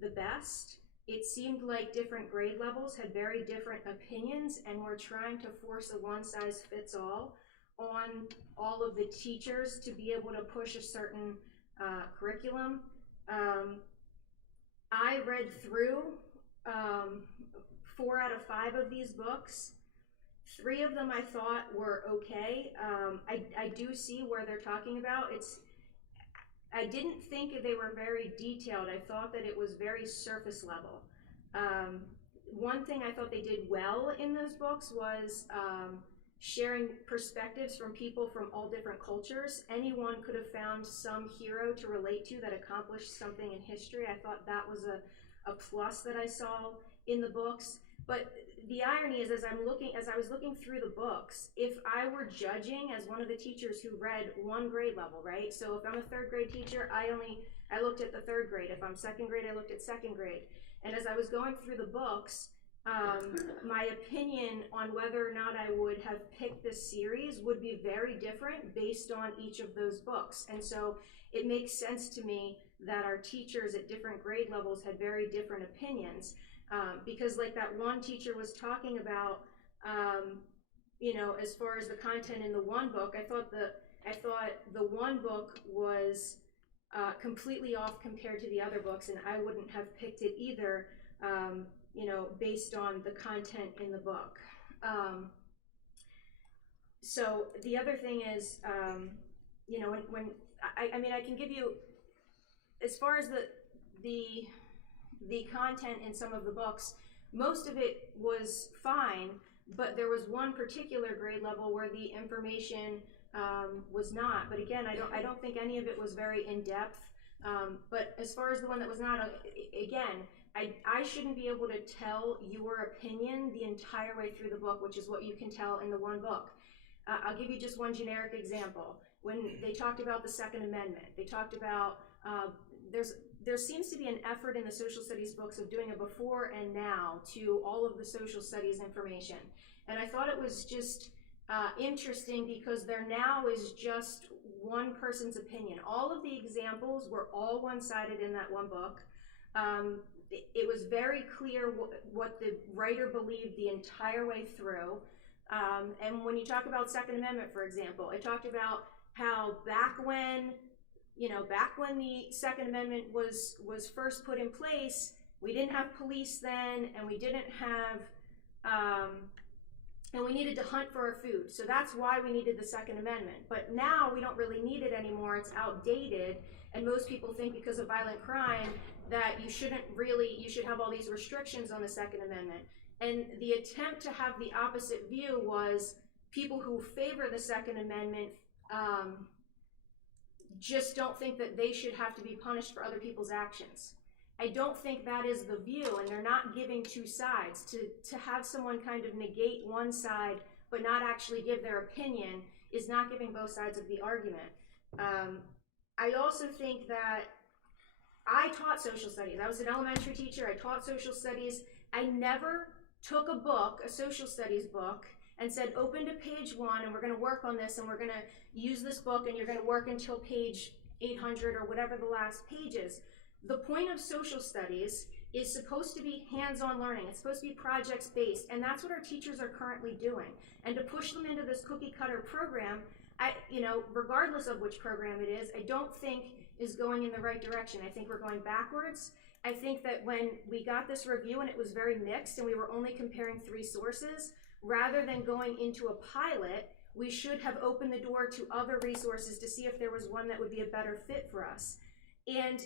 the best. It seemed like different grade levels had very different opinions and were trying to force a one-size-fits-all on all of the teachers to be able to push a certain curriculum. I read through 4 out of 5 of these books. 3 of them I thought were okay. I do see where they're talking about. I didn't think they were very detailed. I thought that it was very surface level. One thing I thought they did well in those books was sharing perspectives from people from all different cultures. Anyone could have found some hero to relate to that accomplished something in history. I thought that was a plus that I saw in the books. But the irony is, as I was looking through the books, if I were judging as one of the teachers who read one grade level, right? So if I'm a third grade teacher, I looked at the third grade. If I'm second grade, I looked at second grade. And as I was going through the books, my opinion on whether or not I would have picked this series would be very different based on each of those books. And so it makes sense to me that our teachers at different grade levels had very different opinions. Because like that one teacher was talking about, you know, as far as the content in the one book, I thought the one book was completely off compared to the other books, and I wouldn't have picked it either, you know, based on the content in the book. So the other thing is, you know, when I mean, I can give you, as far as the content in some of the books, most of it was fine, but there was one particular grade level where the information was not. But again, I don't think any of it was very in depth. But as far as the one that was not, again, I shouldn't be able to tell your opinion the entire way through the book, which is what you can tell in the one book. I'll give you just one generic example. When they talked about the Second Amendment, they talked about there seems to be an effort in the social studies books of doing a before and now to all of the social studies information. And I thought it was just interesting because there now is just one person's opinion. All of the examples were all one-sided in that one book. It was very clear what the writer believed the entire way through. And when you talk about Second Amendment, for example, it talked about how back when the Second Amendment was first put in place, we didn't have police then, and we didn't have, and we needed to hunt for our food. So that's why we needed the Second Amendment. But now we don't really need it anymore. It's outdated, and most people think because of violent crime that you should have all these restrictions on the Second Amendment. And the attempt to have the opposite view was people who favor the Second Amendment just don't think that they should have to be punished for other people's actions. I don't think that is the view, and they're not giving two sides. To have someone kind of negate one side but not actually give their opinion is not giving both sides of the argument. I also think that I taught social studies. I was an elementary teacher. I taught social studies. I never took a book, a social studies book, and said, open to page 1, and we're going to work on this, and we're going to use this book, and you're going to work until page 800 or whatever the last page is. The point of social studies is supposed to be hands-on learning. It's supposed to be projects-based, and that's what our teachers are currently doing. And to push them into this cookie-cutter program, regardless of which program it is, I don't think is going in the right direction. I think we're going backwards. I think that when we got this review and it was very mixed and we were only comparing 3 sources, rather than going into a pilot, we should have opened the door to other resources to see if there was one that would be a better fit for us. And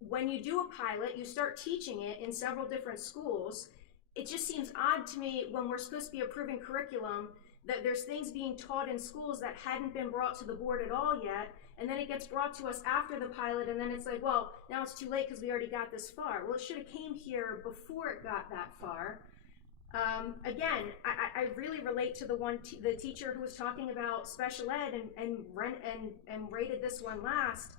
when you do a pilot, you start teaching it in several different schools. It just seems odd to me when we're supposed to be approving curriculum that there's things being taught in schools that hadn't been brought to the board at all yet, and then it gets brought to us after the pilot, and then it's like, well, now it's too late because we already got this far. Well, it should have came here before it got that far. Again, I really relate to the teacher who was talking about special ed and rated this one last.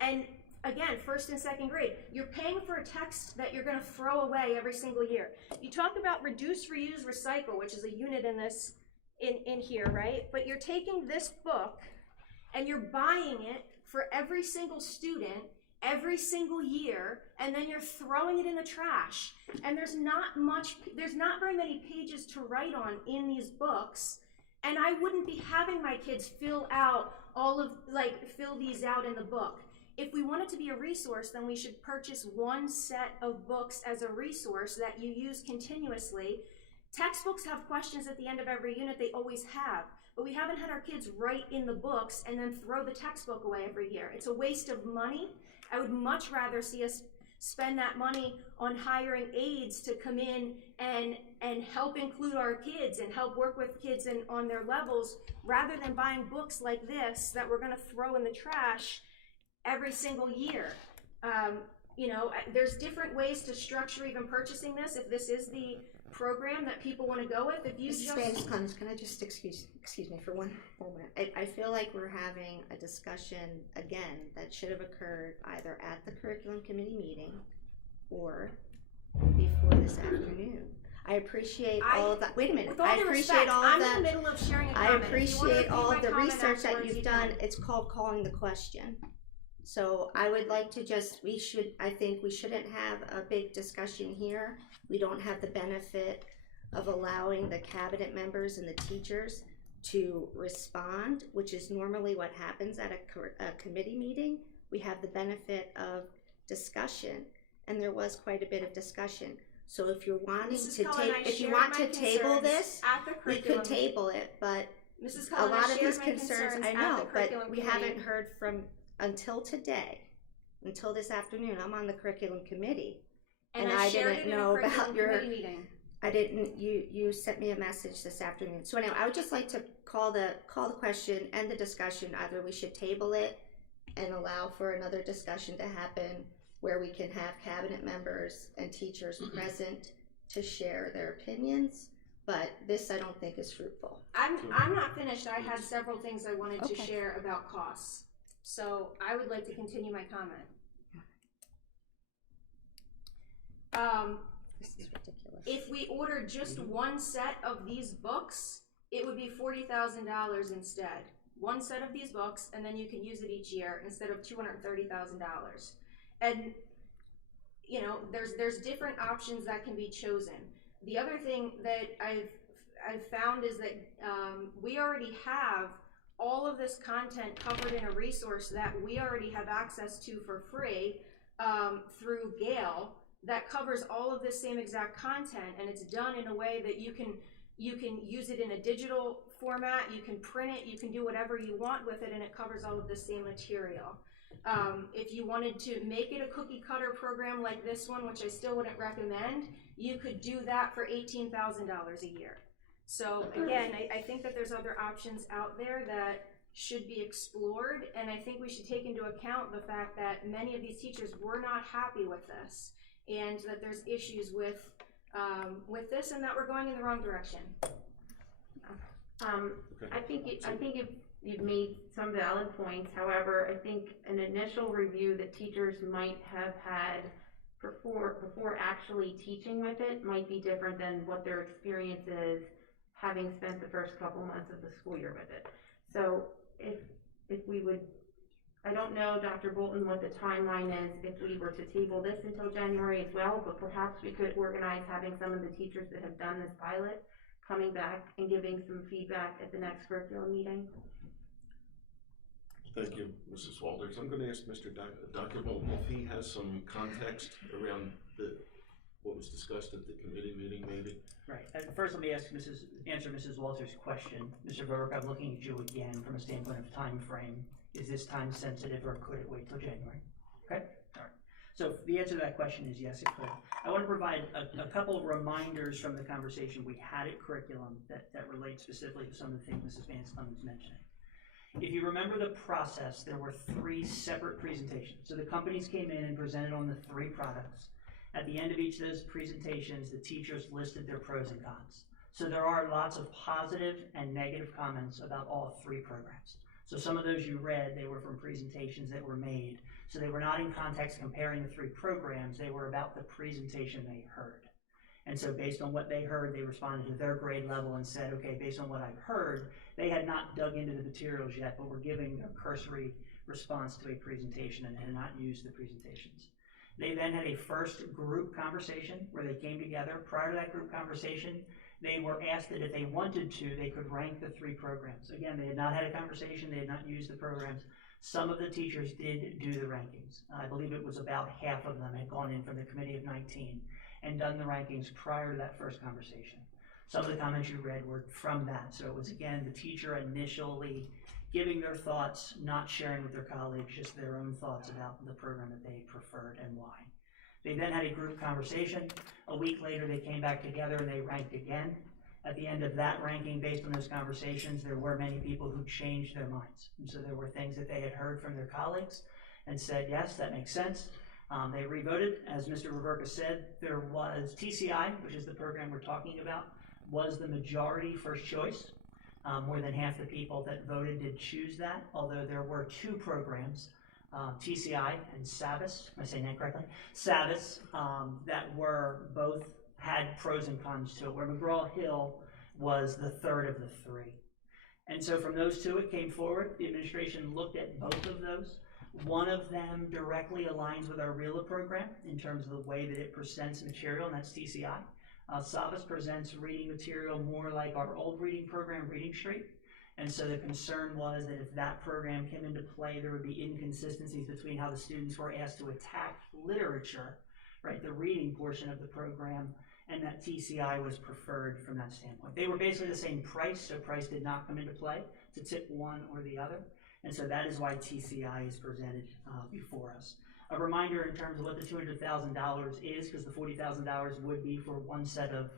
And again, 1st and 2nd grade, you're paying for a text that you're going to throw away every single year. You talk about reduce, reuse, recycle, which is a unit in this in here, right? But you're taking this book and you're buying it for every single student every single year, and then you're throwing it in the trash. And there's not very many pages to write on in these books, and I wouldn't be having my kids fill these out in the book. If we want it to be a resource, then we should purchase one set of books as a resource that you use continuously. Textbooks have questions at the end of every unit, they always have, but we haven't had our kids write in the books and then throw the textbook away every year. It's a waste of money. I would much rather see us spend that money on hiring aides to come in and help include our kids and help work with kids on their levels, rather than buying books like this that we're gonna throw in the trash every single year. There's different ways to structure even purchasing this. If this is the program that people want to go with. If you Mrs. Clemens, can I just excuse me for one moment? I feel like we're having a discussion again that should have occurred either at the curriculum committee meeting or before this afternoon. I appreciate all of that. Wait a minute. With all I due appreciate respect, all of I'm that. in the middle of sharing a I comment. appreciate all of the research that you've done. Can. It's called calling the question. So I would like to I think we shouldn't have a big discussion here. We don't have the benefit of allowing the cabinet members and the teachers to respond, which is normally what happens at a committee meeting. We have the benefit of discussion, and there was quite a bit of discussion. So if you're wanting to if you want to table this, we could table it, but Mrs. a Cullen, lot of these my concerns, I at know, the but curriculum we committee. haven't heard from, until today, until this afternoon, I'm on the curriculum committee. And I shared didn't it in a know about curriculum your, committee meeting. I didn't, you sent me a message this afternoon. So anyway, I would just like to call the question and the discussion. Either we should table it and allow for another discussion to happen where we can have cabinet members and teachers present to share their opinions, but this I don't think is fruitful. I'm not finished. I had several things I wanted to share about costs. So I would like to continue my comment. This is ridiculous. If we ordered just one set of these books, it would be $40,000 instead. One set of these books, and then you can use it each year instead of $230,000. And you know, there's different options that can be chosen. The other thing that I've found is that we already have all of this content covered in a resource that we already have access to for free through Gale that covers all of this same exact content, and it's done in a way that you can use it in a digital format, you can print it, you can do whatever you want with it, and it covers all of the same material. If you wanted to make it a cookie cutter program like this one, which I still wouldn't recommend, you could do that for $18,000 a year. So again, I think that there's other options out there that should be explored, and I think we should take into account the fact that many of these teachers were not happy with this, and that there's issues with this, and that we're going in the wrong direction. I think you've made some valid points. However, I think an initial review that teachers might have had before actually teaching with it might be different than what their experience is having spent the first couple months of the school year with it. So if we would, I don't know, Dr. Bolton, what the timeline is if we were to table this until January as well, but perhaps we could organize having some of the teachers that have done this pilot coming back and giving some feedback at the next curriculum meeting. Thank you, Mrs. Walters. I'm going to ask Dr. Bolton if he has some context around what was discussed at the committee meeting, maybe. Right. First, let me answer Mrs. Walters' question. Mr. Verrick, I'm looking at you again from a standpoint of time frame. Is this time sensitive, or could it wait till January? Okay. All right. So the answer to that question is yes, it could. I want to provide a couple of reminders from the conversation we had at curriculum that relate specifically to some of the things Mrs. Vance Clemens mentioned. If you remember the process, there were 3 separate presentations. So the companies came in and presented on the 3 products. At the end of each of those presentations, the teachers listed their pros and cons. So there are lots of positive and negative comments about all 3 programs. So some of those you read, they were from presentations that were made. So they were not in context comparing the 3 programs, they were about the presentation they heard. And so based on what they heard, they responded to their grade level and said, okay, based on what I've heard, they had not dug into the materials yet, but were giving a cursory response to a presentation and had not used the presentations. They then had a first group conversation where they came together. Prior to that group conversation, they were asked that if they wanted to, they could rank the 3 programs. Again, they had not had a conversation, they had not used the programs. Some of the teachers did do the rankings. I believe it was about half of them had gone in from the committee of 19 and done the rankings prior to that first conversation. Some of the comments you read were from that. So it was, again, the teacher initially giving their thoughts, not sharing with their colleagues, just their own thoughts about the program that they preferred and why. They then had a group conversation. A week later, they came back together and they ranked again. At the end of that ranking, based on those conversations, there were many people who changed their minds. And so there were things that they had heard from their colleagues and said, yes, that makes sense. They revoted, as Mr. Reverka said. There was TCI, which is the program we're talking about, was the majority first choice. More than half the people that voted did choose that, although there were two programs, TCI and SAVIS, am I saying that correctly? SAVIS, that were both had pros and cons to it, where McGraw-Hill was the third of the three. And so from those two, it came forward. The administration looked at both of those. One of them directly aligns with our RELA program in terms of the way that it presents material, and that's TCI. SAVIS presents reading material more like our old reading program, Reading Street. And so the concern was that if that program came into play, there would be inconsistencies between how the students were asked to attack literature, right, the reading portion of the program, and that TCI was preferred from that standpoint. They were basically the same price, so price did not come into play to tip one or the other. And so that is why TCI is presented before us. A reminder in terms of what the $200,000 is, because the $40,000 would be for one set of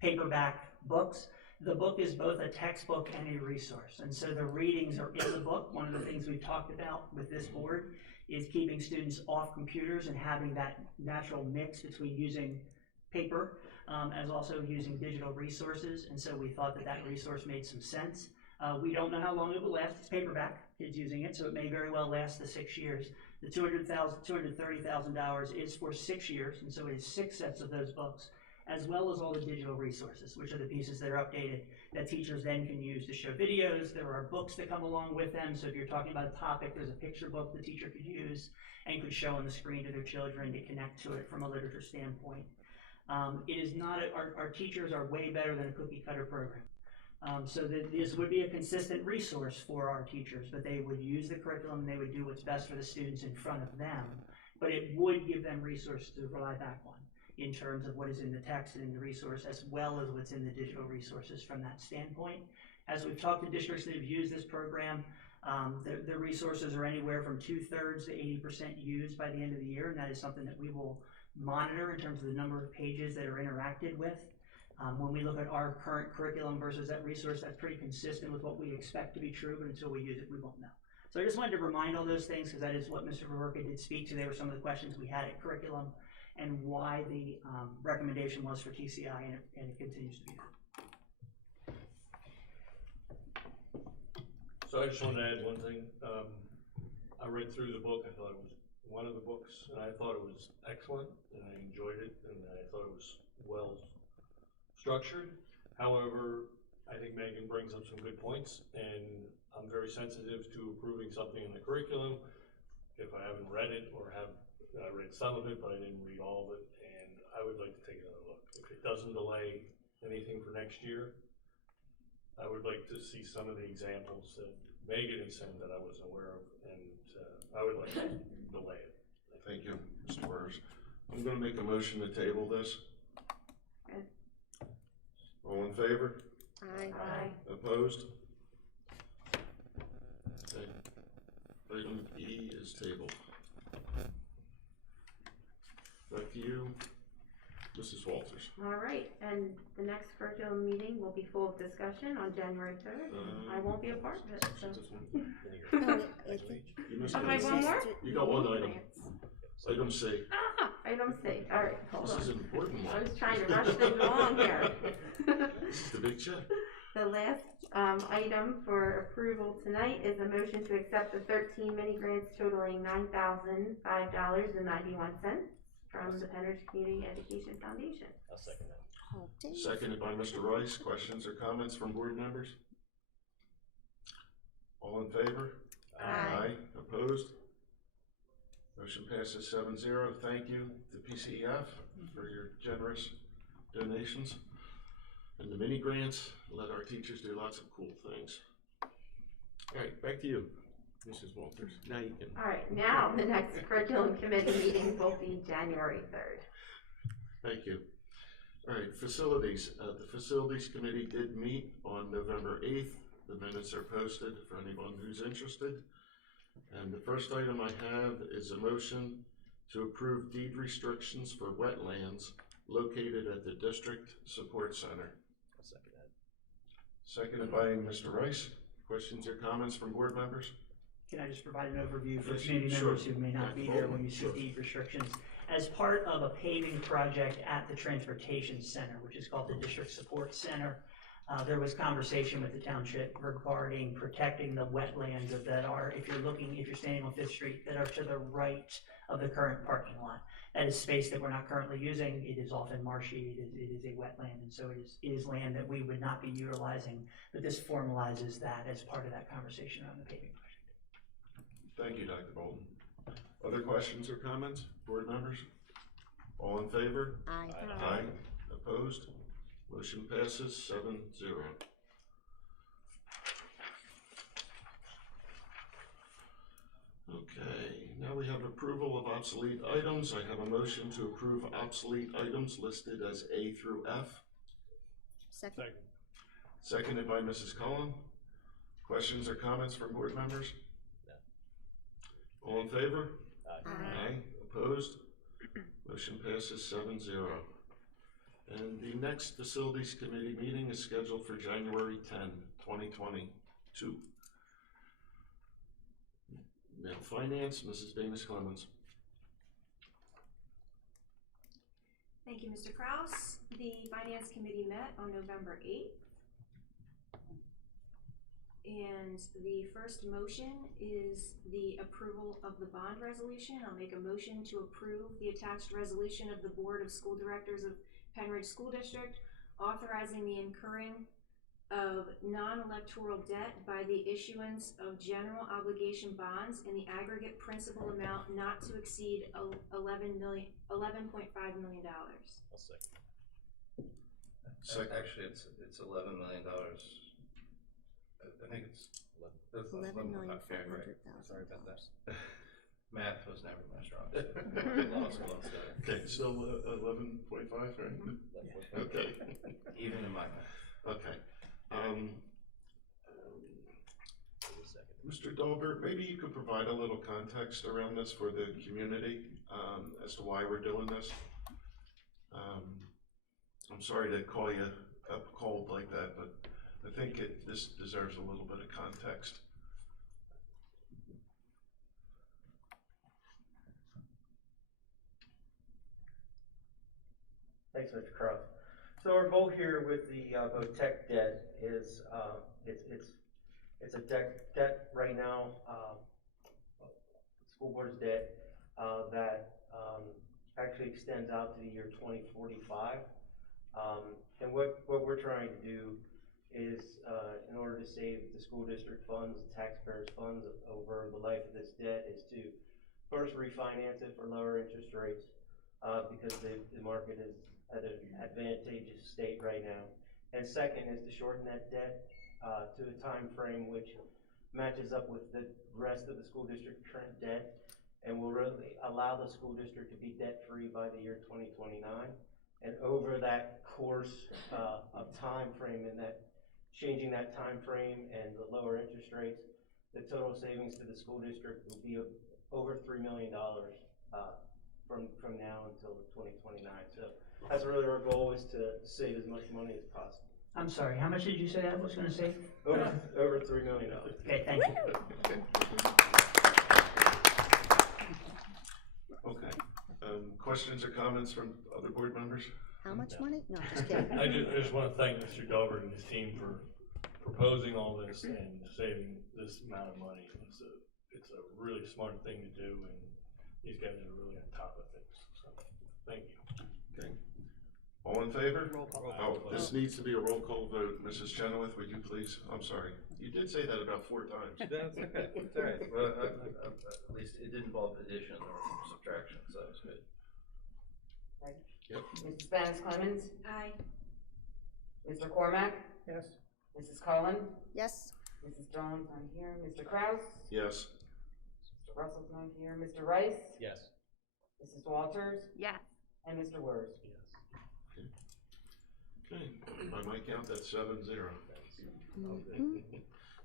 paperback books. The book is both a textbook and a resource. And so the readings are in the book. One of the things we've talked about with this board is keeping students off computers and having that natural mix between using paper as also using digital resources. And so we thought that that resource made some sense. We don't know how long it will last. It's paperback, kids using it, so it may very well last the 6 years. The $230,000 is for 6 years, and so it is 6 sets of those books, as well as all the digital resources, which are the pieces that are updated that teachers then can use to show videos. There are books that come along with them, so if you're talking about a topic, there's a picture book the teacher could use and could show on the screen to their children to connect to it from a literature standpoint. It is not, our teachers are way better than a cookie cutter program. So that this would be a consistent resource for our teachers, but they would use the curriculum and they would do what's best for the students in front of them. But it would give them resources to rely back on in terms of what is in the text and in the resource, as well as what's in the digital resources from that standpoint. As we've talked to districts that have used this program, the resources are anywhere from 2/3 to 80% used by the end of the year, and that is something that we will monitor in terms of the number of pages that are interacted with. When we look at our current curriculum versus that resource, that's pretty consistent with what we expect to be true, but until we use it, we won't know. So I just wanted to remind all those things because that is what Mr. Reverka did speak to. They were some of the questions we had at curriculum and why the recommendation was for TCI, and it continues to be that. So I just wanted to add one thing. I read through the book. I thought it was one of the books, and I thought it was excellent, and I enjoyed it, and I thought it was well structured. However, I think Megan brings up some good points, and I'm very sensitive to approving something in the curriculum if I haven't read it or I read some of it, but I didn't read all of it, and I would like to take another look. If it doesn't delay anything for next year, I would like to see some of the examples that Megan had sent that I wasn't aware of, and I would like to delay it. Thank you, Mr. Burrs. I'm going to make a motion to table this. Good. All in favor? Aye. Aye. Opposed? Okay. Item E is tabled. Back to you, Mrs. Walters. All right, and the next curriculum meeting will be full of discussion on January 3rd. I won't be a part of it, so. You missed Oh, I have one more? You got one item. Item C. Item C, all right, hold This is on. an important I one. was trying to rush things along here. This is the big check. The last item for approval tonight is a motion to accept the 13 mini grants totaling $9,005.91 from the Pennridge Community Education Foundation. I'll second that. Seconded by Mr. Rice. Questions or comments from board members? All in favor? Aye. Opposed? Motion passes 7-0. Thank you to PCEF for your generous donations. And the mini grants, let our teachers do lots of cool things. All right, back to you, Mrs. Walters. Now you can. All right, now the next curriculum committee meeting will be January 3rd. Thank you. All right, facilities. The facilities committee did meet on November 8th. The minutes are posted for anyone who's interested. And the first item I have is a motion to approve deed restrictions for wetlands located at the District Support Center. I'll second that. Seconded by Mr. Rice. Questions or comments from board members? Can I just provide an overview for Yes, community sure. members who may not be there when you see Sure. the restrictions? As part of a paving project at the Transportation Center, which is called the District Support Center, there was conversation with the township regarding protecting the wetlands that are, if you're standing on Fifth Street, that are to the right of the current parking lot. That is space that we're not currently using. It is often marshy. It is a wetland, and so it is land that we would not be utilizing. But this formalizes that as part of that conversation around the paving project. Thank you, Dr. Bolton. Other questions or comments, board members? All in favor? Aye. Aye. Opposed? Motion passes 7-0. Okay, now we have approval of obsolete items. I have a motion to approve obsolete items listed as A through F. Second. Seconded by Mrs. Cullen. Questions or comments from board members? All in favor? Aye. Opposed? Motion passes 7-0. And the next Facilities Committee meeting is scheduled for January 10, 2022. Now, Finance, Mrs. Banis Clemens. Thank you, Mr. Kraus. The Finance Committee met on November 8th. And the first motion is the approval of the bond resolution. I'll make a motion to approve the attached resolution of the Board of School Directors of Penridge School District authorizing the incurring of non-electoral debt by the issuance of general obligation bonds in the aggregate principal amount not to exceed $11.5 million. I'll second. Actually, it's $11 million. I think it's that's okay, right. Sorry about that. Math was never my strong suit. Law school instead. Okay, still 11.5, right? Okay. Even in my math. Okay. Mr. Dahlberg, maybe you could provide a little context around this for the community as to why we're doing this. I'm sorry to call you up cold like that, but I think this deserves a little bit of context. Thanks, Mr. Kraus. So our goal here with the VOTEC debt is it's a debt right now, school board's debt that actually extends out to the year 2045. And what we're trying to do is, in order to save the school district funds, the taxpayers' funds over the life of this debt, is to first refinance it for lower interest rates because the market is at an advantageous state right now. And second is to shorten that debt to a time frame which matches up with the rest of the school district current debt and will really allow the school district to be debt-free by the year 2029. And over that course of time frame and that changing that time frame and the lower interest rates, the total savings to the school district will be over $3 million from now until 2029. So that's really our goal, is to save as much money as possible. I'm sorry, how much did you say that was going to save? Over $3 million. Okay, thank you. Okay. Questions or comments from other board members? How much money? No, just kidding. I just want to thank Mr. Dahlberg and his team for proposing all this and saving this amount of money. It's a really smart thing to do, and these guys are really on top of things. So, thank you. Okay. All in favor? Roll call. Oh, this needs to be a roll call vote. Mrs. Chenoweth, would you please? I'm sorry. You did say that about 4 times. That's okay. It's all right. Well, at least it didn't involve addition or subtraction, so it's good. Right. Yep. Mrs. Banis Clemens? Aye. Mr. Cormack? Yes. Mrs. Cullen? Yes. Mrs. Jones, not here. Mr. Kraus? Yes. Mr. Russell's not here. Mr. Rice? Yes. Mrs. Walters? Yes. And Mr. Word? Okay. By my count, that's 7-0. Mhm.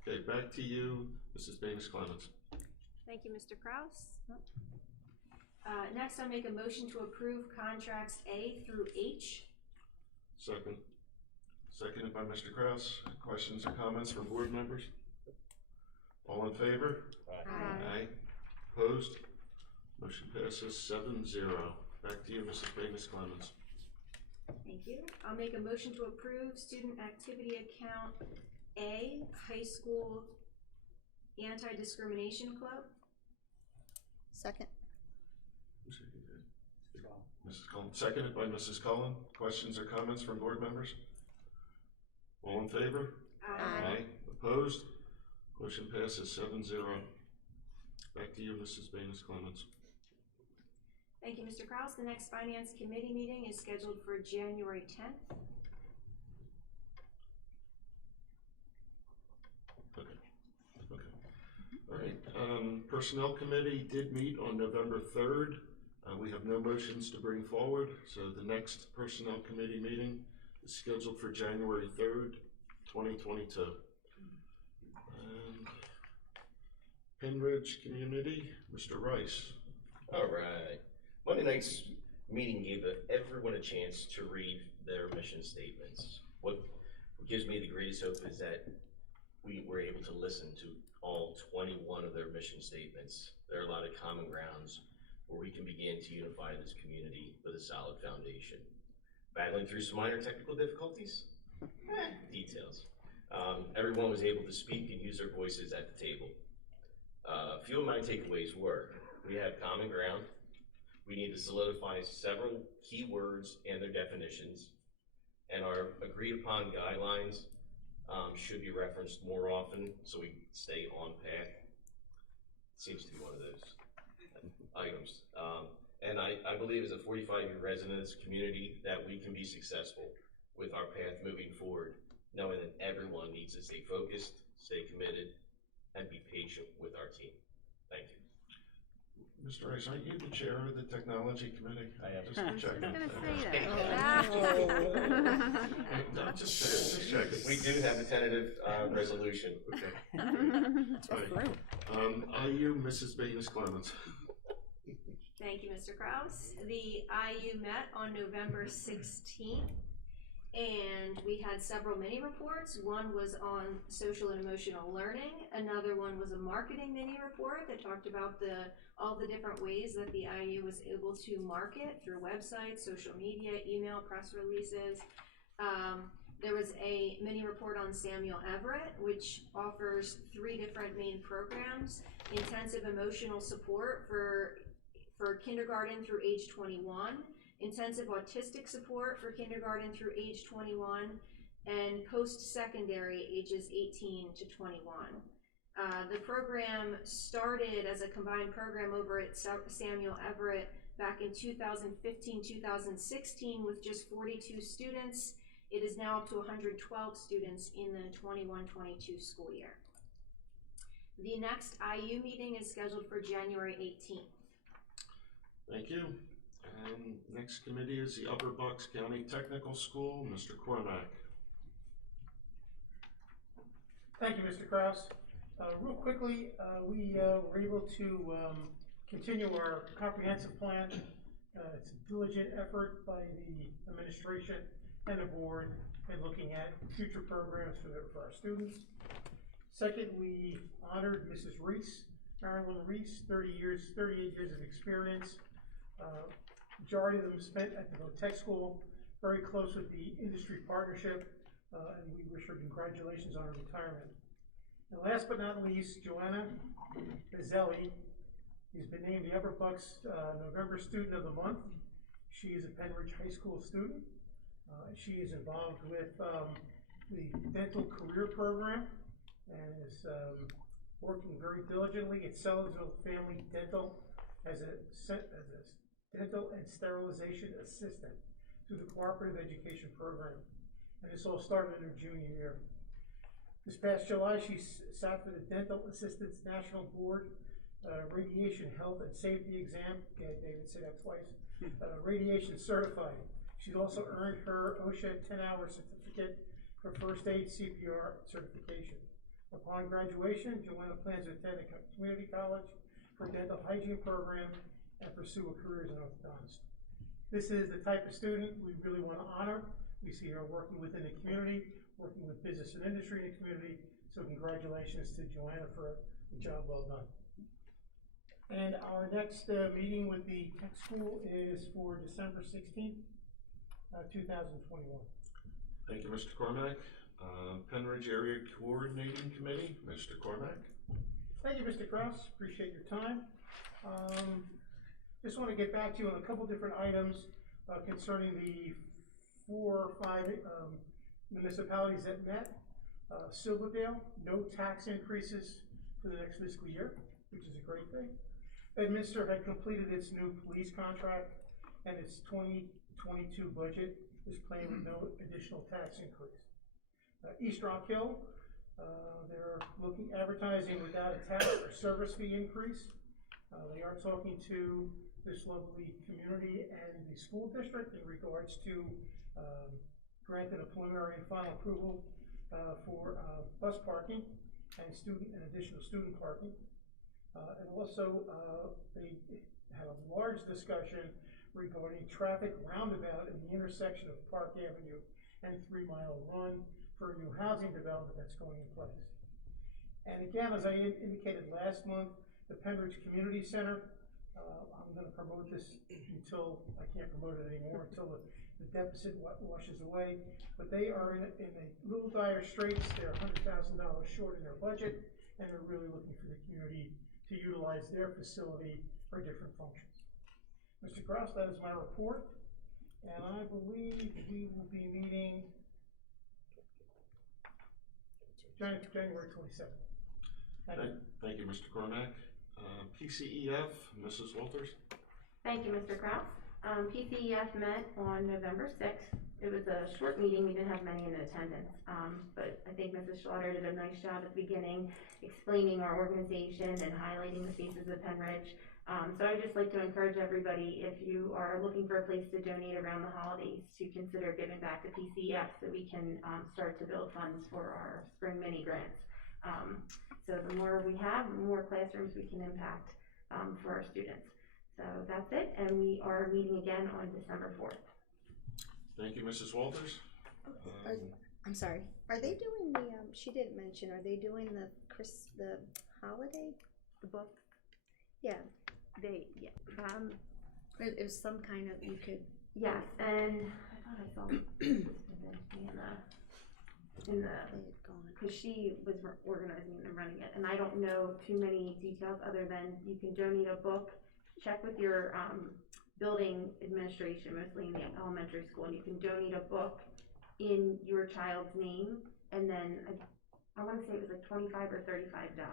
Okay, back to you, Mrs. Banis Clemens. Thank you, Mr. Kraus. Next, I'll make a motion to approve contracts A through H. Second. Seconded by Mr. Kraus. Questions or comments from board members? All in favor? Aye. Opposed? Motion passes 7-0. Back to you, Mrs. Baines Clemens. Thank you. I'll make a motion to approve student activity account A, high school anti-discrimination club. Second. Mrs. Cullen, seconded by Mrs. Cullen. Questions or comments from board members? All in favor? Aye. Opposed? Motion passes 7-0. Back to you, Mrs. Baines Clemens. Thank you, Mr. Kraus. The next Finance Committee meeting is scheduled for January 10th. Okay. All right. Personnel Committee did meet on November 3rd. We have no motions to bring forward, so the next Personnel Committee meeting is scheduled for January 3rd, 2022. And Penridge Community, Mr. Rice. All right. Monday night's meeting gave everyone a chance to read their mission statements. What gives me the greatest hope is that we were able to listen to all 21 of their mission statements. There are a lot of common grounds where we can begin to unify this community with a solid foundation. Battling through some minor technical difficulties? Details. Everyone was able to speak and use their voices at the table. A few of my takeaways were, we have common ground. We need to solidify several key words and their definitions. And our agreed upon guidelines should be referenced more often so we stay on path. Seems to be one of those items. And I believe as a 45-year resident of this community that we can be successful with our path moving forward, knowing that everyone needs to stay focused, stay committed, and be patient with our team. Thank you. Mr. Rice, aren't you the chair of the Technology Committee? I am. Just I was checking. gonna Okay. No, just checking. We do have a tentative resolution. Okay. Right. IU, Mrs. Baines Clemens. Thank you, Mr. Kraus. The IU met on November 16th, and we had several mini reports. One was on social and emotional learning. Another one was a marketing mini report that talked about all the different ways that the IU was able to market through websites, social media, email, press releases. There was a mini report on Samuel Everett, which offers 3 different main programs: intensive emotional support for kindergarten through age 21, intensive autistic support for kindergarten through age 21, and post-secondary ages 18 to 21. The program started as a combined program over at Samuel Everett back in 2015-2016 with just 42 students. It is now up to 112 students in the 21-22 school year. The next IU meeting is scheduled for January 18th. Thank you. And next committee is the Upper Bucks County Technical School, Mr. Cormack. Thank you, Mr. Kraus. Real quickly, we were able to continue our comprehensive plan. It's a diligent effort by the administration and the board in looking at future programs for our students. Second, we honored Mrs. Reese, Marilyn Reese, 38 years of experience. Majority of them spent at the Tech School, very close with the industry partnership, and we wish her congratulations on her retirement. And last but not least, Joanna Bizzelli has been named the Upper Bucks November Student of the Month. She is a Penridge High School student. She is involved with the dental career program and is working very diligently at Sellersville Family Dental as a dental and sterilization assistant through the Cooperative Education Program. And this all started in her junior year. This past July, she sat for the Dental Assistants National Board Radiation Health and Safety Exam. Okay, David, say that twice. Radiation certified. She's also earned her OSHA 10-hour certificate for first aid CPR certification. Upon graduation, Joanna plans to attend a community college for a dental hygiene program and pursue a career as an orthodontist. This is the type of student we really want to honor. We see her working within the community, working with business and industry in the community. So congratulations to Joanna for Job well done. And our next meeting with the tech school is for December 16th, 2021. Thank you, Mr. Cormack. Penridge Area Coordinating Committee, Mr. Cormack. Thank you, Mr. Kraus. Appreciate your time. Just want to get back to you on a couple different items concerning the 4 or 5 municipalities that met. Silverdale, no tax increases for the next fiscal year, which is a great thing. Bedminster had completed its new police contract, and its 2022 budget is playing with no additional tax increase. East Rock Hill, they're advertising without a tax or service fee increase. They are talking to this lovely community and the school district in regards to granting a preliminary and final approval for bus parking and additional student parking. And also, they had a large discussion regarding traffic roundabout in the intersection of Park Avenue and 3 Mile Run for a new housing development that's going in place. And again, as I indicated last month, the Penridge Community Center, I'm going to promote this until I can't promote it anymore, until the deficit washes away. But they are in a little dire straits. They're $100,000 short in their budget, and they're really looking for the community to utilize their facility for different functions. Mr. Kraus, that is my report, and I believe we will be meeting January 27th. Thank you, Mr. Cormack. PCEF, Mrs. Walters. Thank you, Mr. Kraus. PCEF met on November 6th. It was a short meeting. We didn't have many in attendance, but I think Mrs. Schlatter did a nice job at the beginning explaining our organization and highlighting the faces of Penridge. So I'd just like to encourage everybody, if you are looking for a place to donate around the holidays, to consider giving back to PCEF so we can start to build funds for our spring mini grants. So the more we have, the more classrooms we can impact for our students. So that's it, and we are meeting again on December 4th. Thank you, Mrs. Walters. I'm sorry. Are they doing the? She didn't mention. Are they doing the holiday? The book? Yeah. Yeah. It was some kind of, you could. Yes, and I thought I saw in the because she was organizing and running it, and I don't know too many details other than you can donate a book. Check with your building administration, mostly in the elementary school, and you can donate a book in your child's name, and then I want to say it was like $25 or $35,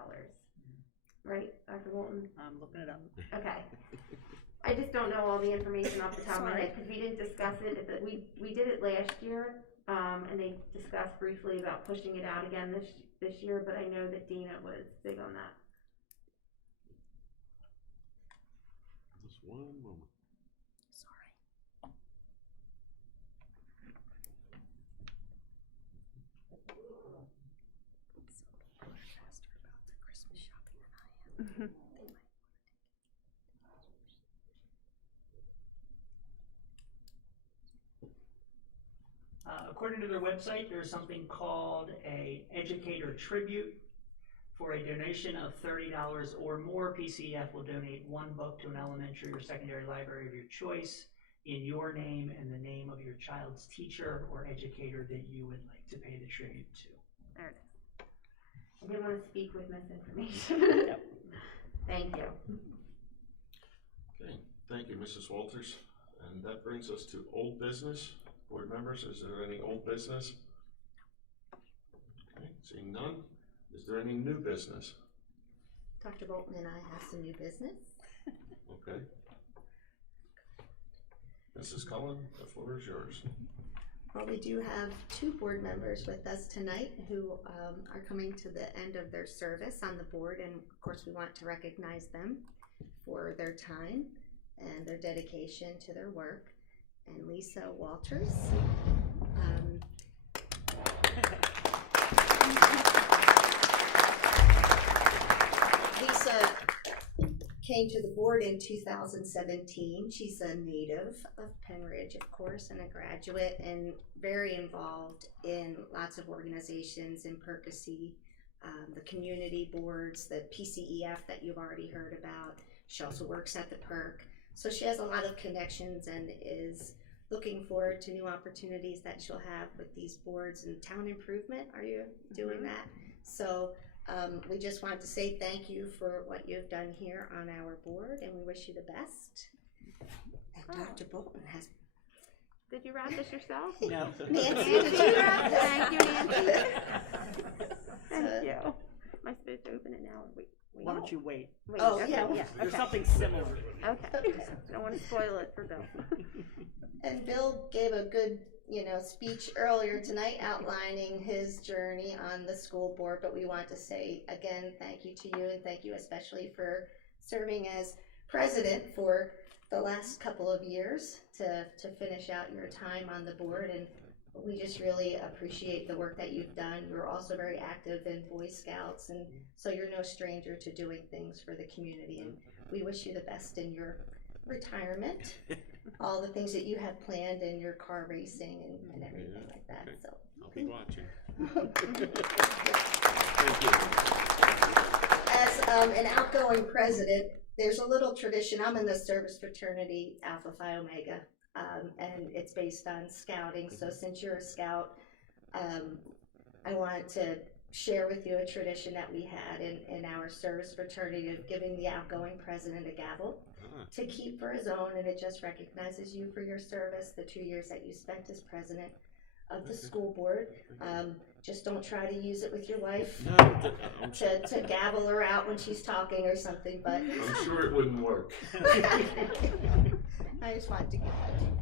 right, Dr. Walton? I'm looking it up. Okay. I just don't know all the information off the top of my head because we didn't discuss it. We did it last year, and they discussed briefly about pushing it out again this year, but I know that Dina was big on that. Just one moment. Sorry. Some people are faster about the Christmas shopping than I am. According to their website, there's something called a educator tribute. For a donation of $30 or more, PCEF will donate one book to an elementary or secondary library of your choice in your name and the name of your child's teacher or educator that you would like to pay the tribute to. There it is. I didn't want to speak with misinformation. Thank you. Okay, thank you, Mrs. Walters. And that brings us to old business. Board members, is there any old business? Okay, seeing none. Is there any new business? Dr. Bolton and I have some new business. Okay. Mrs. Cullen, the floor is yours. Well, we do have 2 board members with us tonight who are coming to the end of their service on the board, and of course we want to recognize them for their time and their dedication to their work. And Lisa Walters. Lisa came to the board in 2017. She's a native of Penridge, of course, and a graduate, and very involved in lots of organizations in Perkasie, the community boards, the PCEF that you've already heard about. She also works at the PERC. So she has a lot of connections and is looking forward to new opportunities that she'll have with these boards and town improvement. Are you doing that? So we just wanted to say thank you for what you've done here on our board, and we wish you the best. And Dr. Bolton has. Did you wrap this yourself? No. Nancy, did you wrap this? Thank you, Nancy. Thank you. Am I supposed to open it now? Or wait. Why don't you wait? Wait, Oh, okay, yeah. There's okay. something similar. Okay. Don't want to spoil it for Bill. And Bill gave a good, speech earlier tonight outlining his journey on the school board, but we want to say again, thank you to you, and thank you especially for serving as president for the last couple of years to finish out your time on the board. And we just really appreciate the work that you've done. You're also very active in Boy Scouts, and so you're no stranger to doing things for the community. And we wish you the best in your retirement, all the things that you have planned in your car racing and everything like that. Okay. So I'll be watching. as an outgoing president, there's a little tradition. I'm in the service fraternity Alpha Phi Omega, and it's based on scouting. So since you're a scout, I wanted to share with you a tradition that we had in our service fraternity of giving the outgoing president a gavel to keep for his own, and it just recognizes you for your service, the 2 years that you spent as president of the school board. Just don't try to use it with your wife to gavel her out when she's talking or something, but I'm sure it wouldn't work. I just wanted to give that to you.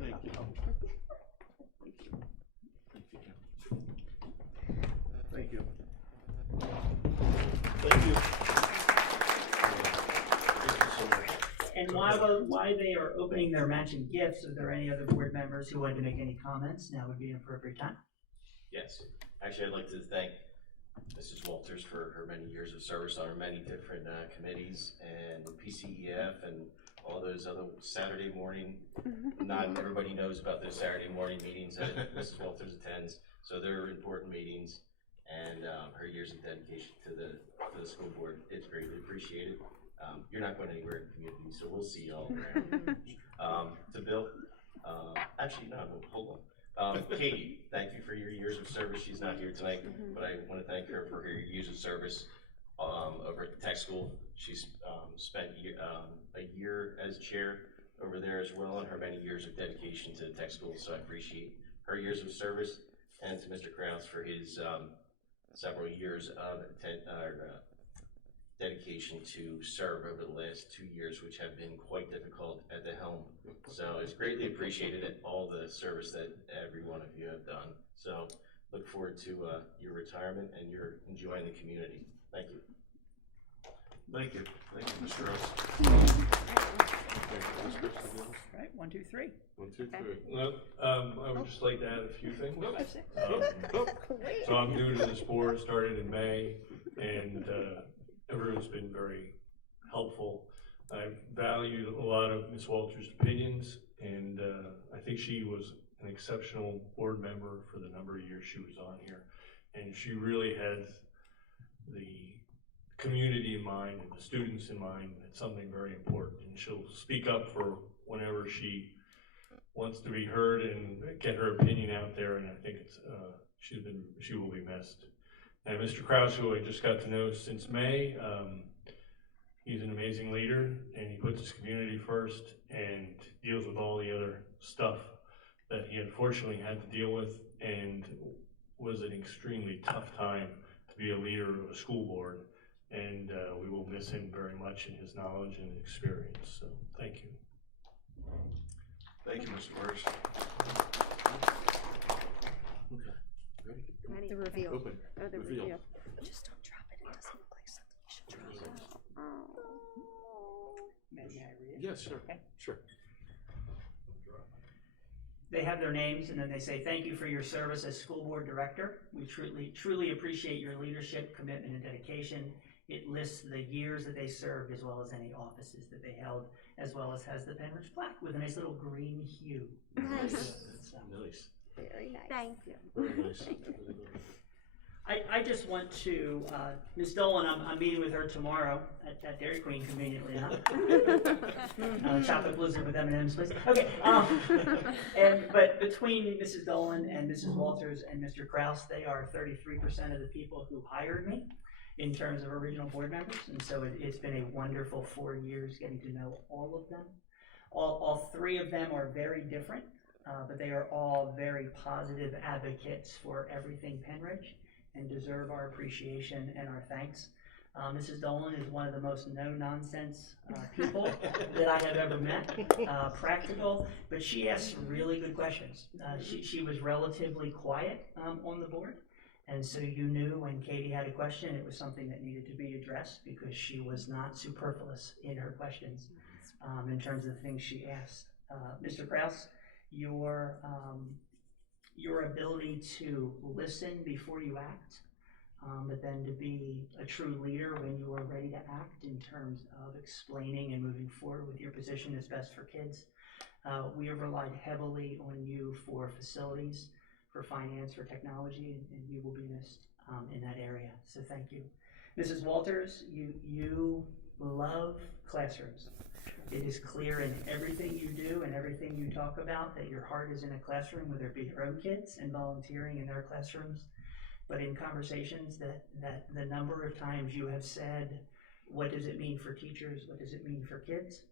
Thank you. Thank you. Thank you. And while they are opening their matching gifts, are there any other board members who want to make any comments? Now would be an appropriate time. Yes, actually, I'd like to thank Mrs. Walters for her many years of service on many different committees and PCEF and all those other Saturday morning. Not everybody knows about those Saturday morning meetings that Mrs. Walters attends, so they're important meetings. And her years of dedication to the school board, it's greatly appreciated. You're not going anywhere in the community, so we'll see you all around. To Bill, actually, no, hold on. Katie, thank you for your years of service. She's not here tonight, but I want to thank her for her years of service over at the tech school. She's spent a year as chair over there as well, and her many years of dedication to the tech school, so I appreciate her years of service. And to Mr. Krause for his several years of dedication to serve over the last 2 years, which have been quite difficult at the helm. So it's greatly appreciated at all the service that every one of you have done. So look forward to your retirement and your enjoying the community. Thank you. Thank you. Thank you, Mr. Ross. Right, 1, 2, 3. 1, 2, 3. Well, I would just like to add a few things. So I'm new to this board, started in May, and everyone's been very helpful. I valued a lot of Ms. Walters' opinions, and I think she was an exceptional board member for the number of years she was on here. And she really had the community in mind and the students in mind. It's something very important, and she'll speak up for whenever she wants to be heard and get her opinion out there, and I think it's she will be missed. And Mr. Krause, who I just got to know since May, he's an amazing leader, and he puts his community first and deals with all the other stuff that he unfortunately had to deal with, and was an extremely tough time to be a leader of a school board. And we will miss him very much in his knowledge and experience. So thank you. Thank you, Mr. Morris. Okay. Ready? The reveal. Open. Oh, the Reveal. reveal. Just don't drop it. It doesn't look like something you should drop. May I read it? Yes, sure. Okay. Sure. They have their names, and then they say, thank you for your service as school board director. We truly appreciate your leadership, commitment, and dedication. It lists the years that they served, as well as any offices that they held, as well as has the Penridge plaque with a nice little green hue. Nice. Nice. Very nice. Thank you. Very nice. I just want to, Ms. Dolan, I'm meeting with her tomorrow at Dairy Queen, conveniently enough. Chocolate blizzard with M&M's, please. Okay, but between Mrs. Dolan and Mrs. Walters and Mr. Kraus, they are 33% of the people who hired me in terms of original board members, and so it's been a wonderful 4 years getting to know all of them. All three of them are very different, but they are all very positive advocates for everything Penridge and deserve our appreciation and our thanks. Mrs. Dolan is one of the most no-nonsense people that I have ever met, practical, but she asks really good questions. She was relatively quiet on the board, and so you knew when Katie had a question, it was something that needed to be addressed because she was not superfluous in her questions in terms of the things she asked. Mr. Kraus, your ability to listen before you act, but then to be a true leader when you are ready to act in terms of explaining and moving forward with your position is best for kids. We have relied heavily on you for facilities, for finance, for technology, and you will be missed in that area, so thank you. Mrs. Walters, you love classrooms. It is clear in everything you do and everything you talk about that your heart is in a classroom, whether it be your own kids and volunteering in their classrooms, but in conversations that the number of times you have said, what does it mean for teachers? What does it mean for kids?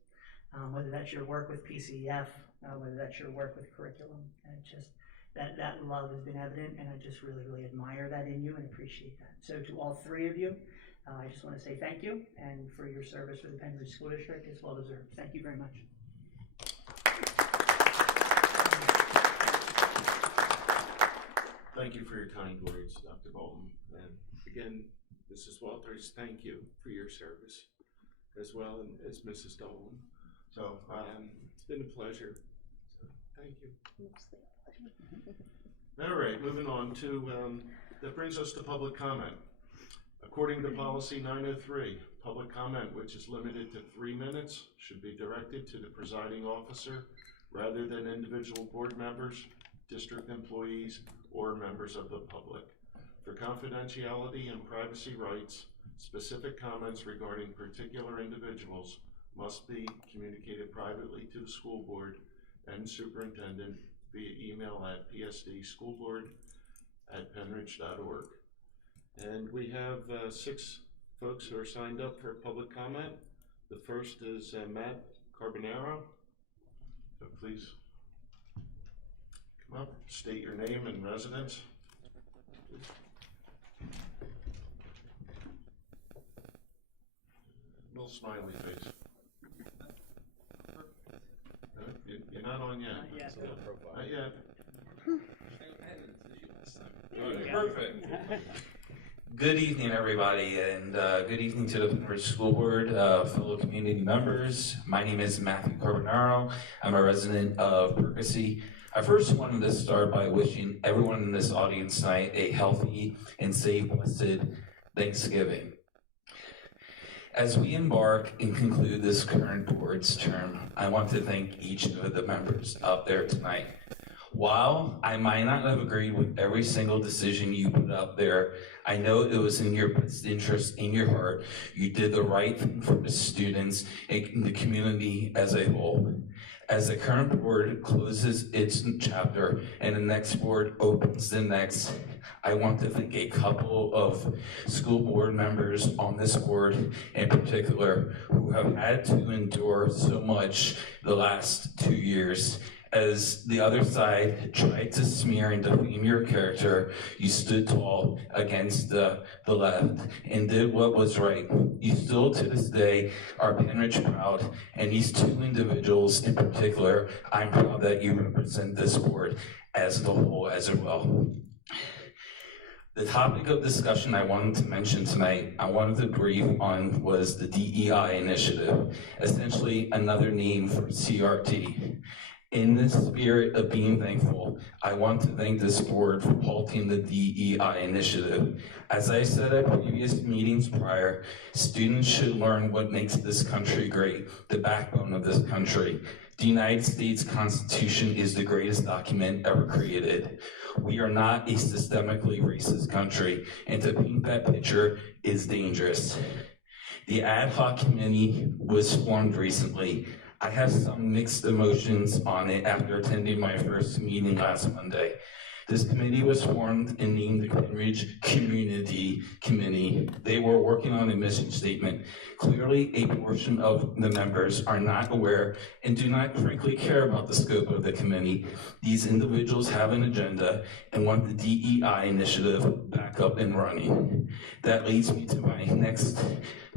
Whether that's your work with PCEF, whether that's your work with curriculum, and just that love has been evident, and I just really, really admire that in you and appreciate that. So to all three of you, I just want to say thank you, and for your service for the Penridge School District, it's well deserved. Thank you very much. Thank you for your kind words, Dr. Bolton. And again, Mrs. Walters, thank you for your service, as well as Mrs. Dolan. So it's been a pleasure. So thank you. All right, moving on to, that brings us to public comment. According to policy 903, public comment, which is limited to 3 minutes, should be directed to the presiding officer rather than individual board members, district employees, or members of the public. For confidentiality and privacy rights, specific comments regarding particular individuals must be communicated privately to the school board and superintendent via email at psdschoolboard@penridge.org. And we have 6 folks who are signed up for public comment. The first is Matt Carbonaro. So please come up, state your name and residence. Little smiley face. No, you're not on yet. Not yet. Not yet. Perfect. Good evening, everybody, and good evening to the Penridge School Board, fellow community members. My name is Matthew Carbonaro. I'm a resident of Percy. I first wanted to start by wishing everyone in this audience tonight a healthy and safe, blessed Thanksgiving. As we embark and conclude this current board's term, I want to thank each of the members out there tonight. While I might not have agreed with every single decision you put out there, I know it was in your best interest, in your heart. You did the right thing for the students and the community as a whole. As the current board closes its chapter and the next board opens the next, I want to thank a couple of school board members on this board in particular who have had to endure so much the last 2 years. As the other side tried to smear and defame your character, you stood tall against the left and did what was right. You still to this day are Penridge proud, and these 2 individuals in particular, I'm proud that you represent this board as the whole as well. The topic of discussion I wanted to mention tonight, I wanted to brief on was the DEI initiative, essentially another name for CRT. In the spirit of being thankful, I want to thank this board for halting the DEI initiative. As I said at previous meetings prior, students should learn what makes this country great, the backbone of this country. The United States Constitution is the greatest document ever created. We are not a systemically racist country, and to paint that picture is dangerous. The ad hoc committee was formed recently. I have some mixed emotions on it after attending my first meeting last Monday. This committee was formed and named the Penridge Community Committee. They were working on a mission statement. Clearly, a portion of the members are not aware and do not frankly care about the scope of the committee. These individuals have an agenda and want the DEI initiative back up and running. That leads me to my next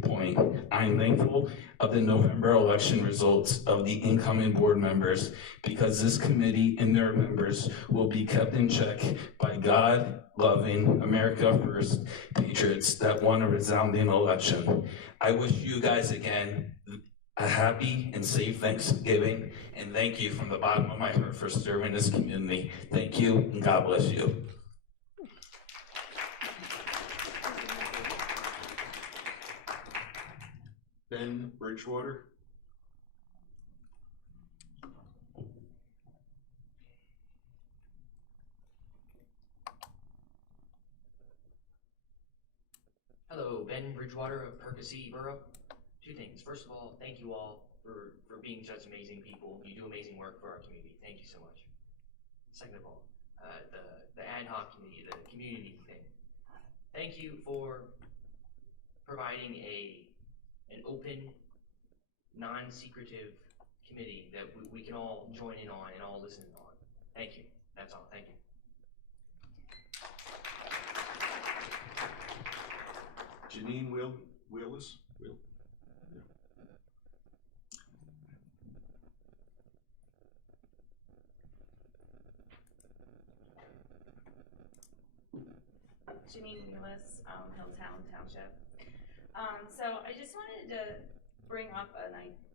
point. I'm thankful of the November election results of the incoming board members because this committee and their members will be kept in check by God-loving, America First patriots that won a resounding election. I wish you guys again a happy and safe Thanksgiving, and thank you from the bottom of my heart for serving this community. Thank you, and God bless you. Ben Bridgewater. Hello, Ben Bridgewater of Percy Borough. Two things. First of all, thank you all for being such amazing people. You do amazing work for our community. Thank you so much. Second of all, the ad hoc committee, the community thing. Thank you for providing an open, non-secretive committee that we can all join in on and all listen on. Thank you. That's all. Thank you. Janine Willis. Yeah. Janine Willis, Hilltown Township. So I just wanted to bring up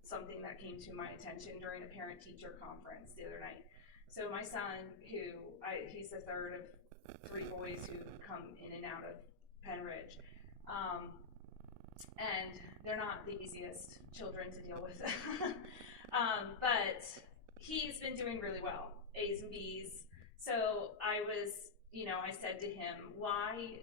something that came to my attention during a parent-teacher conference the other night. So my son, he's the third of 3 boys who come in and out of Penridge. And they're not the easiest children to deal with. But he's been doing really well, A's and B's. So I said to him, why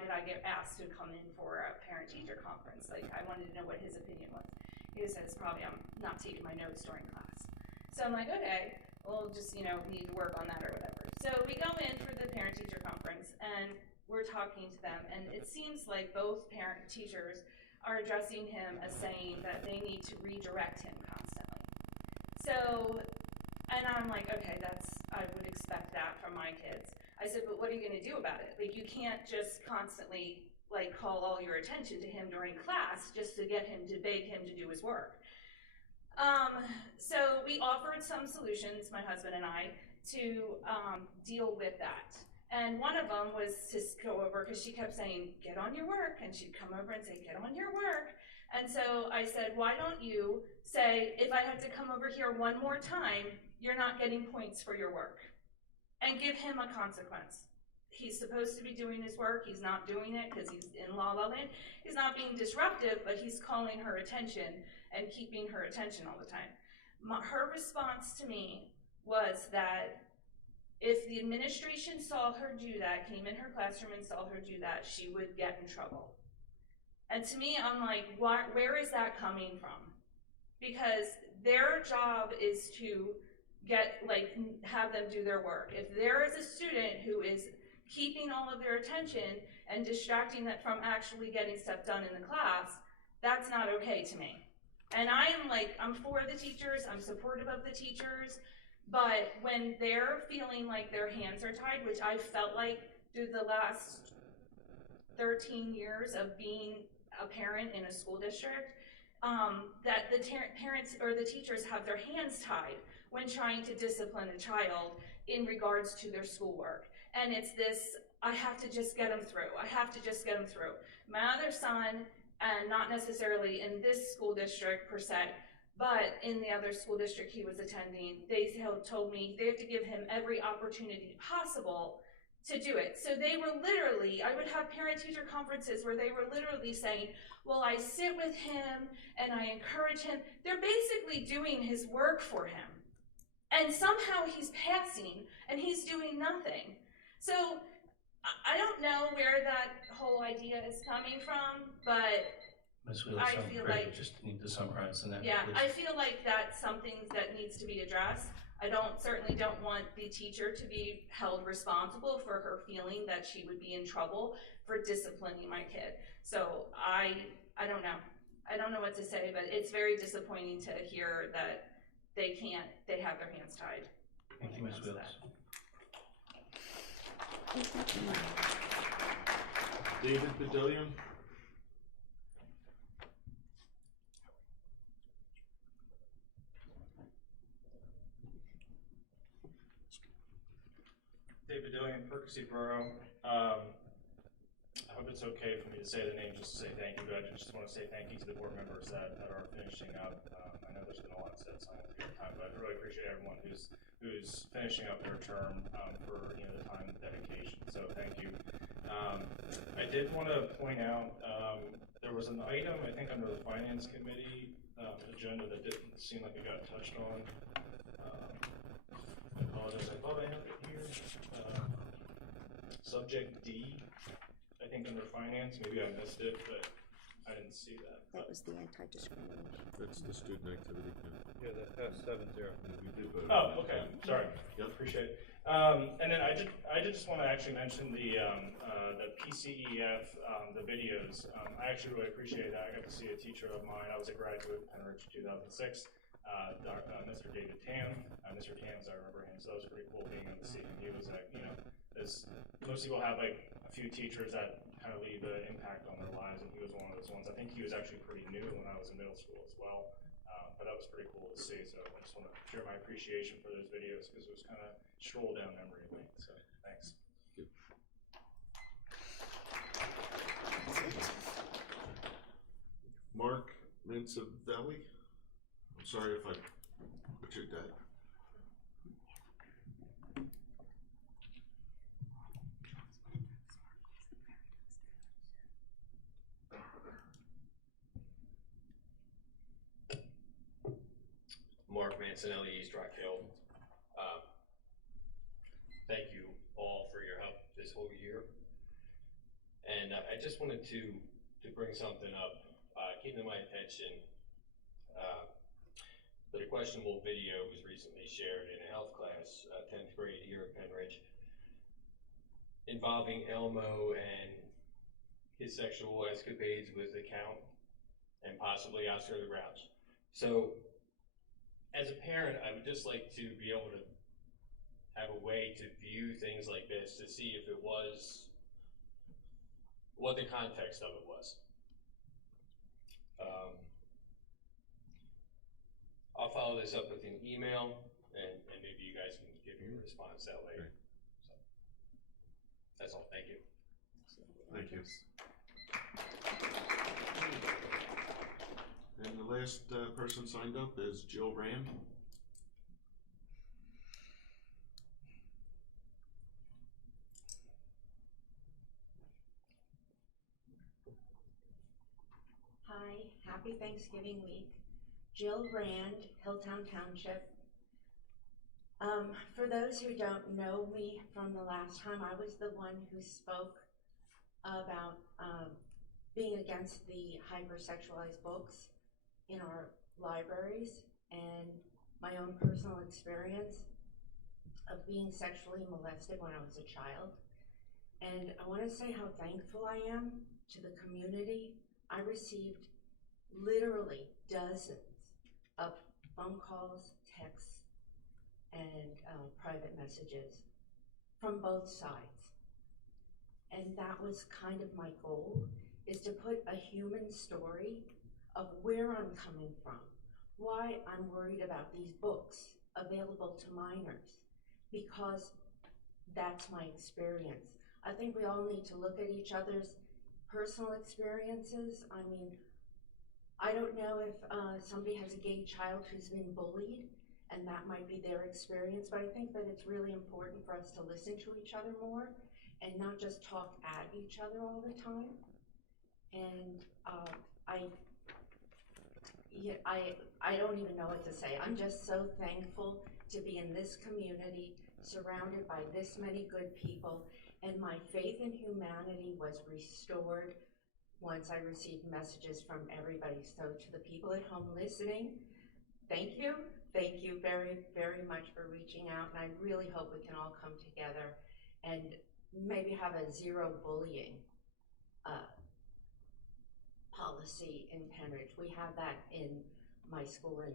did I get asked to come in for a parent-teacher conference? Like, I wanted to know what his opinion was. He said, it's probably I'm not taking my notes during class. So I'm like, okay, we'll just, need to work on that or whatever. So we go in for the parent-teacher conference, and we're talking to them, and it seems like both parent-teachers are addressing him as saying that they need to redirect him constantly. So, and I'm like, okay, I would expect that from my kids. I said, but what are you going to do about it? Like, you can't just constantly call all your attention to him during class just to get him to beg him to do his work. So we offered some solutions, my husband and I, to deal with that. And one of them was to go over, because she kept saying, get on your work, and she'd come over and say, get on your work. And so I said, why don't you say, if I have to come over here one more time, you're not getting points for your work. And give him a consequence. He's supposed to be doing his work. He's not doing it because he's in La La Land. He's not being disruptive, but he's calling her attention and keeping her attention all the time. Her response to me was that if the administration saw her do that, came in her classroom and saw her do that, she would get in trouble. And to me, I'm like, where is that coming from? Because their job is to have them do their work. If there is a student who is keeping all of their attention and distracting them from actually getting stuff done in the class, that's not okay to me. And I'm for the teachers, I'm supportive of the teachers, but when they're feeling like their hands are tied, which I felt like through the last 13 years of being a parent in a school district, that the parents or the teachers have their hands tied when trying to discipline a child in regards to their schoolwork. And it's this, I have to just get them through. I have to just get them through. My other son, and not necessarily in this school district per se, but in the other school district he was attending, they told me they have to give him every opportunity possible to do it. So they were literally, I would have parent-teacher conferences where they were literally saying, well, I sit with him and I encourage him. They're basically doing his work for him. And somehow he's passing and he's doing nothing. So I don't know where that whole idea is coming from, but Ms. Wheeler, I I'm feel afraid like, you just need to summarize and then yeah, please. I feel like that's something that needs to be addressed. I certainly don't want the teacher to be held responsible for her feeling that she would be in trouble for disciplining my kid. So I don't know. I don't know what to say, but it's very disappointing to hear that they have their hands tied. Thank you, Ms. Wheeler. David Bedoyan. David Dillian, Percy Borough. I hope it's okay for me to say the name just to say thank you, but I just want to say thank you to the board members that are finishing up. I know there's been a lot said, so I won't give time, but I really appreciate everyone who's finishing up their term for the time and dedication. So thank you. I did want to point out there was an item I think under the Finance Committee agenda that didn't seem like it got touched on. I apologize. I thought I had it here. Subject D, I think under finance. Maybe I missed it, but I didn't see that. That was the anti-discrimination. That's the student activity plan. Yeah, that passed 7-0. We did vote. Oh, okay. Sorry. Yep. Appreciate it. And then I did just want to actually mention the PCEF, the videos. I actually really appreciate that. I got to see a teacher of mine. I was a graduate of Penridge in 2006. Mr. David Tam. Mr. Tam, as I remember him, so that was pretty cool being able to see him. He was like, as most people have like a few teachers that kind of leave an impact on their lives, and he was one of those ones. I think he was actually pretty new when I was in middle school as well, but that was pretty cool to see. So I just want to share my appreciation for those videos because it was kind of stroll down memory lane. So thanks. Mark Mansavelli. I'm sorry if I butchered that. Mark Mancinelli, East Rock Hill. Thank you all for your help this whole year. And I just wanted to bring something up, came to my attention. That a questionable video was recently shared in a health class, 10th grade here at Penridge, involving Elmo and his sexual escapades with the Count and possibly Oscar the Grouch. So, as a parent, I would just like to be able to have a way to view things like this to see if it was, what the context of it was. I'll follow this up with an email, and maybe you guys can give me a response that way. So, that's all. Thank you. Thank you. And the last person signed up is Jill Rand. Hi, happy Thanksgiving week. Jill Rand, Hilltown Township. For those who don't know me from the last time, I was the one who spoke about being against the hypersexualized books in our libraries and my own personal experience of being sexually molested when I was a child. And I want to say how thankful I am to the community. I received literally dozens of phone calls, texts, and private messages from both sides. And that was kind of my goal, is to put a human story of where I'm coming from, why I'm worried about these books available to minors, because that's my experience. I think we all need to look at each other's personal experiences. I mean, I don't know if somebody has a gay child who's been bullied, and that might be their experience, but I think that it's really important for us to listen to each other more and not just talk at each other all the time. And I don't even know what to say. I'm just so thankful to be in this community, surrounded by this many good people, and my faith in humanity was restored once I received messages from everybody. So to the people at home listening, thank you very, very much for reaching out, and I really hope we can all come together and maybe have a zero bullying policy in Penridge. We have that in my school in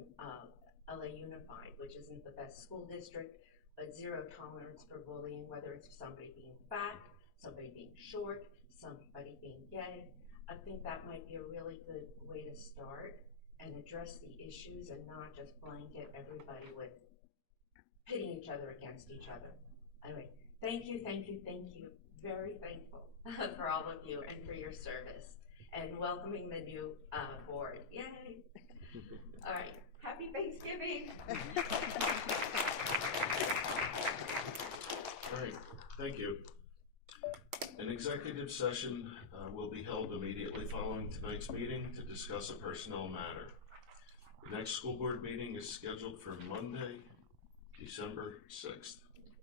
LA Unified, which isn't the best school district, but zero tolerance for bullying, whether it's somebody being fat, somebody being short, somebody being gay. I think that might be a really good way to start and address the issues and not just blanket everybody with pitting each other against each other. Anyway, thank you. Very thankful for all of you and for your service and welcoming the new board. Yay! All right, happy Thanksgiving. All right, thank you. An executive session will be held immediately following tonight's meeting to discuss a personnel matter. The next school board meeting is scheduled for Monday, December 6th.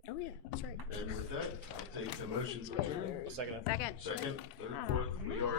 Oh, yeah, that's right. And with that, I'll take the motion to adjourn. Second. Second, third, fourth, we are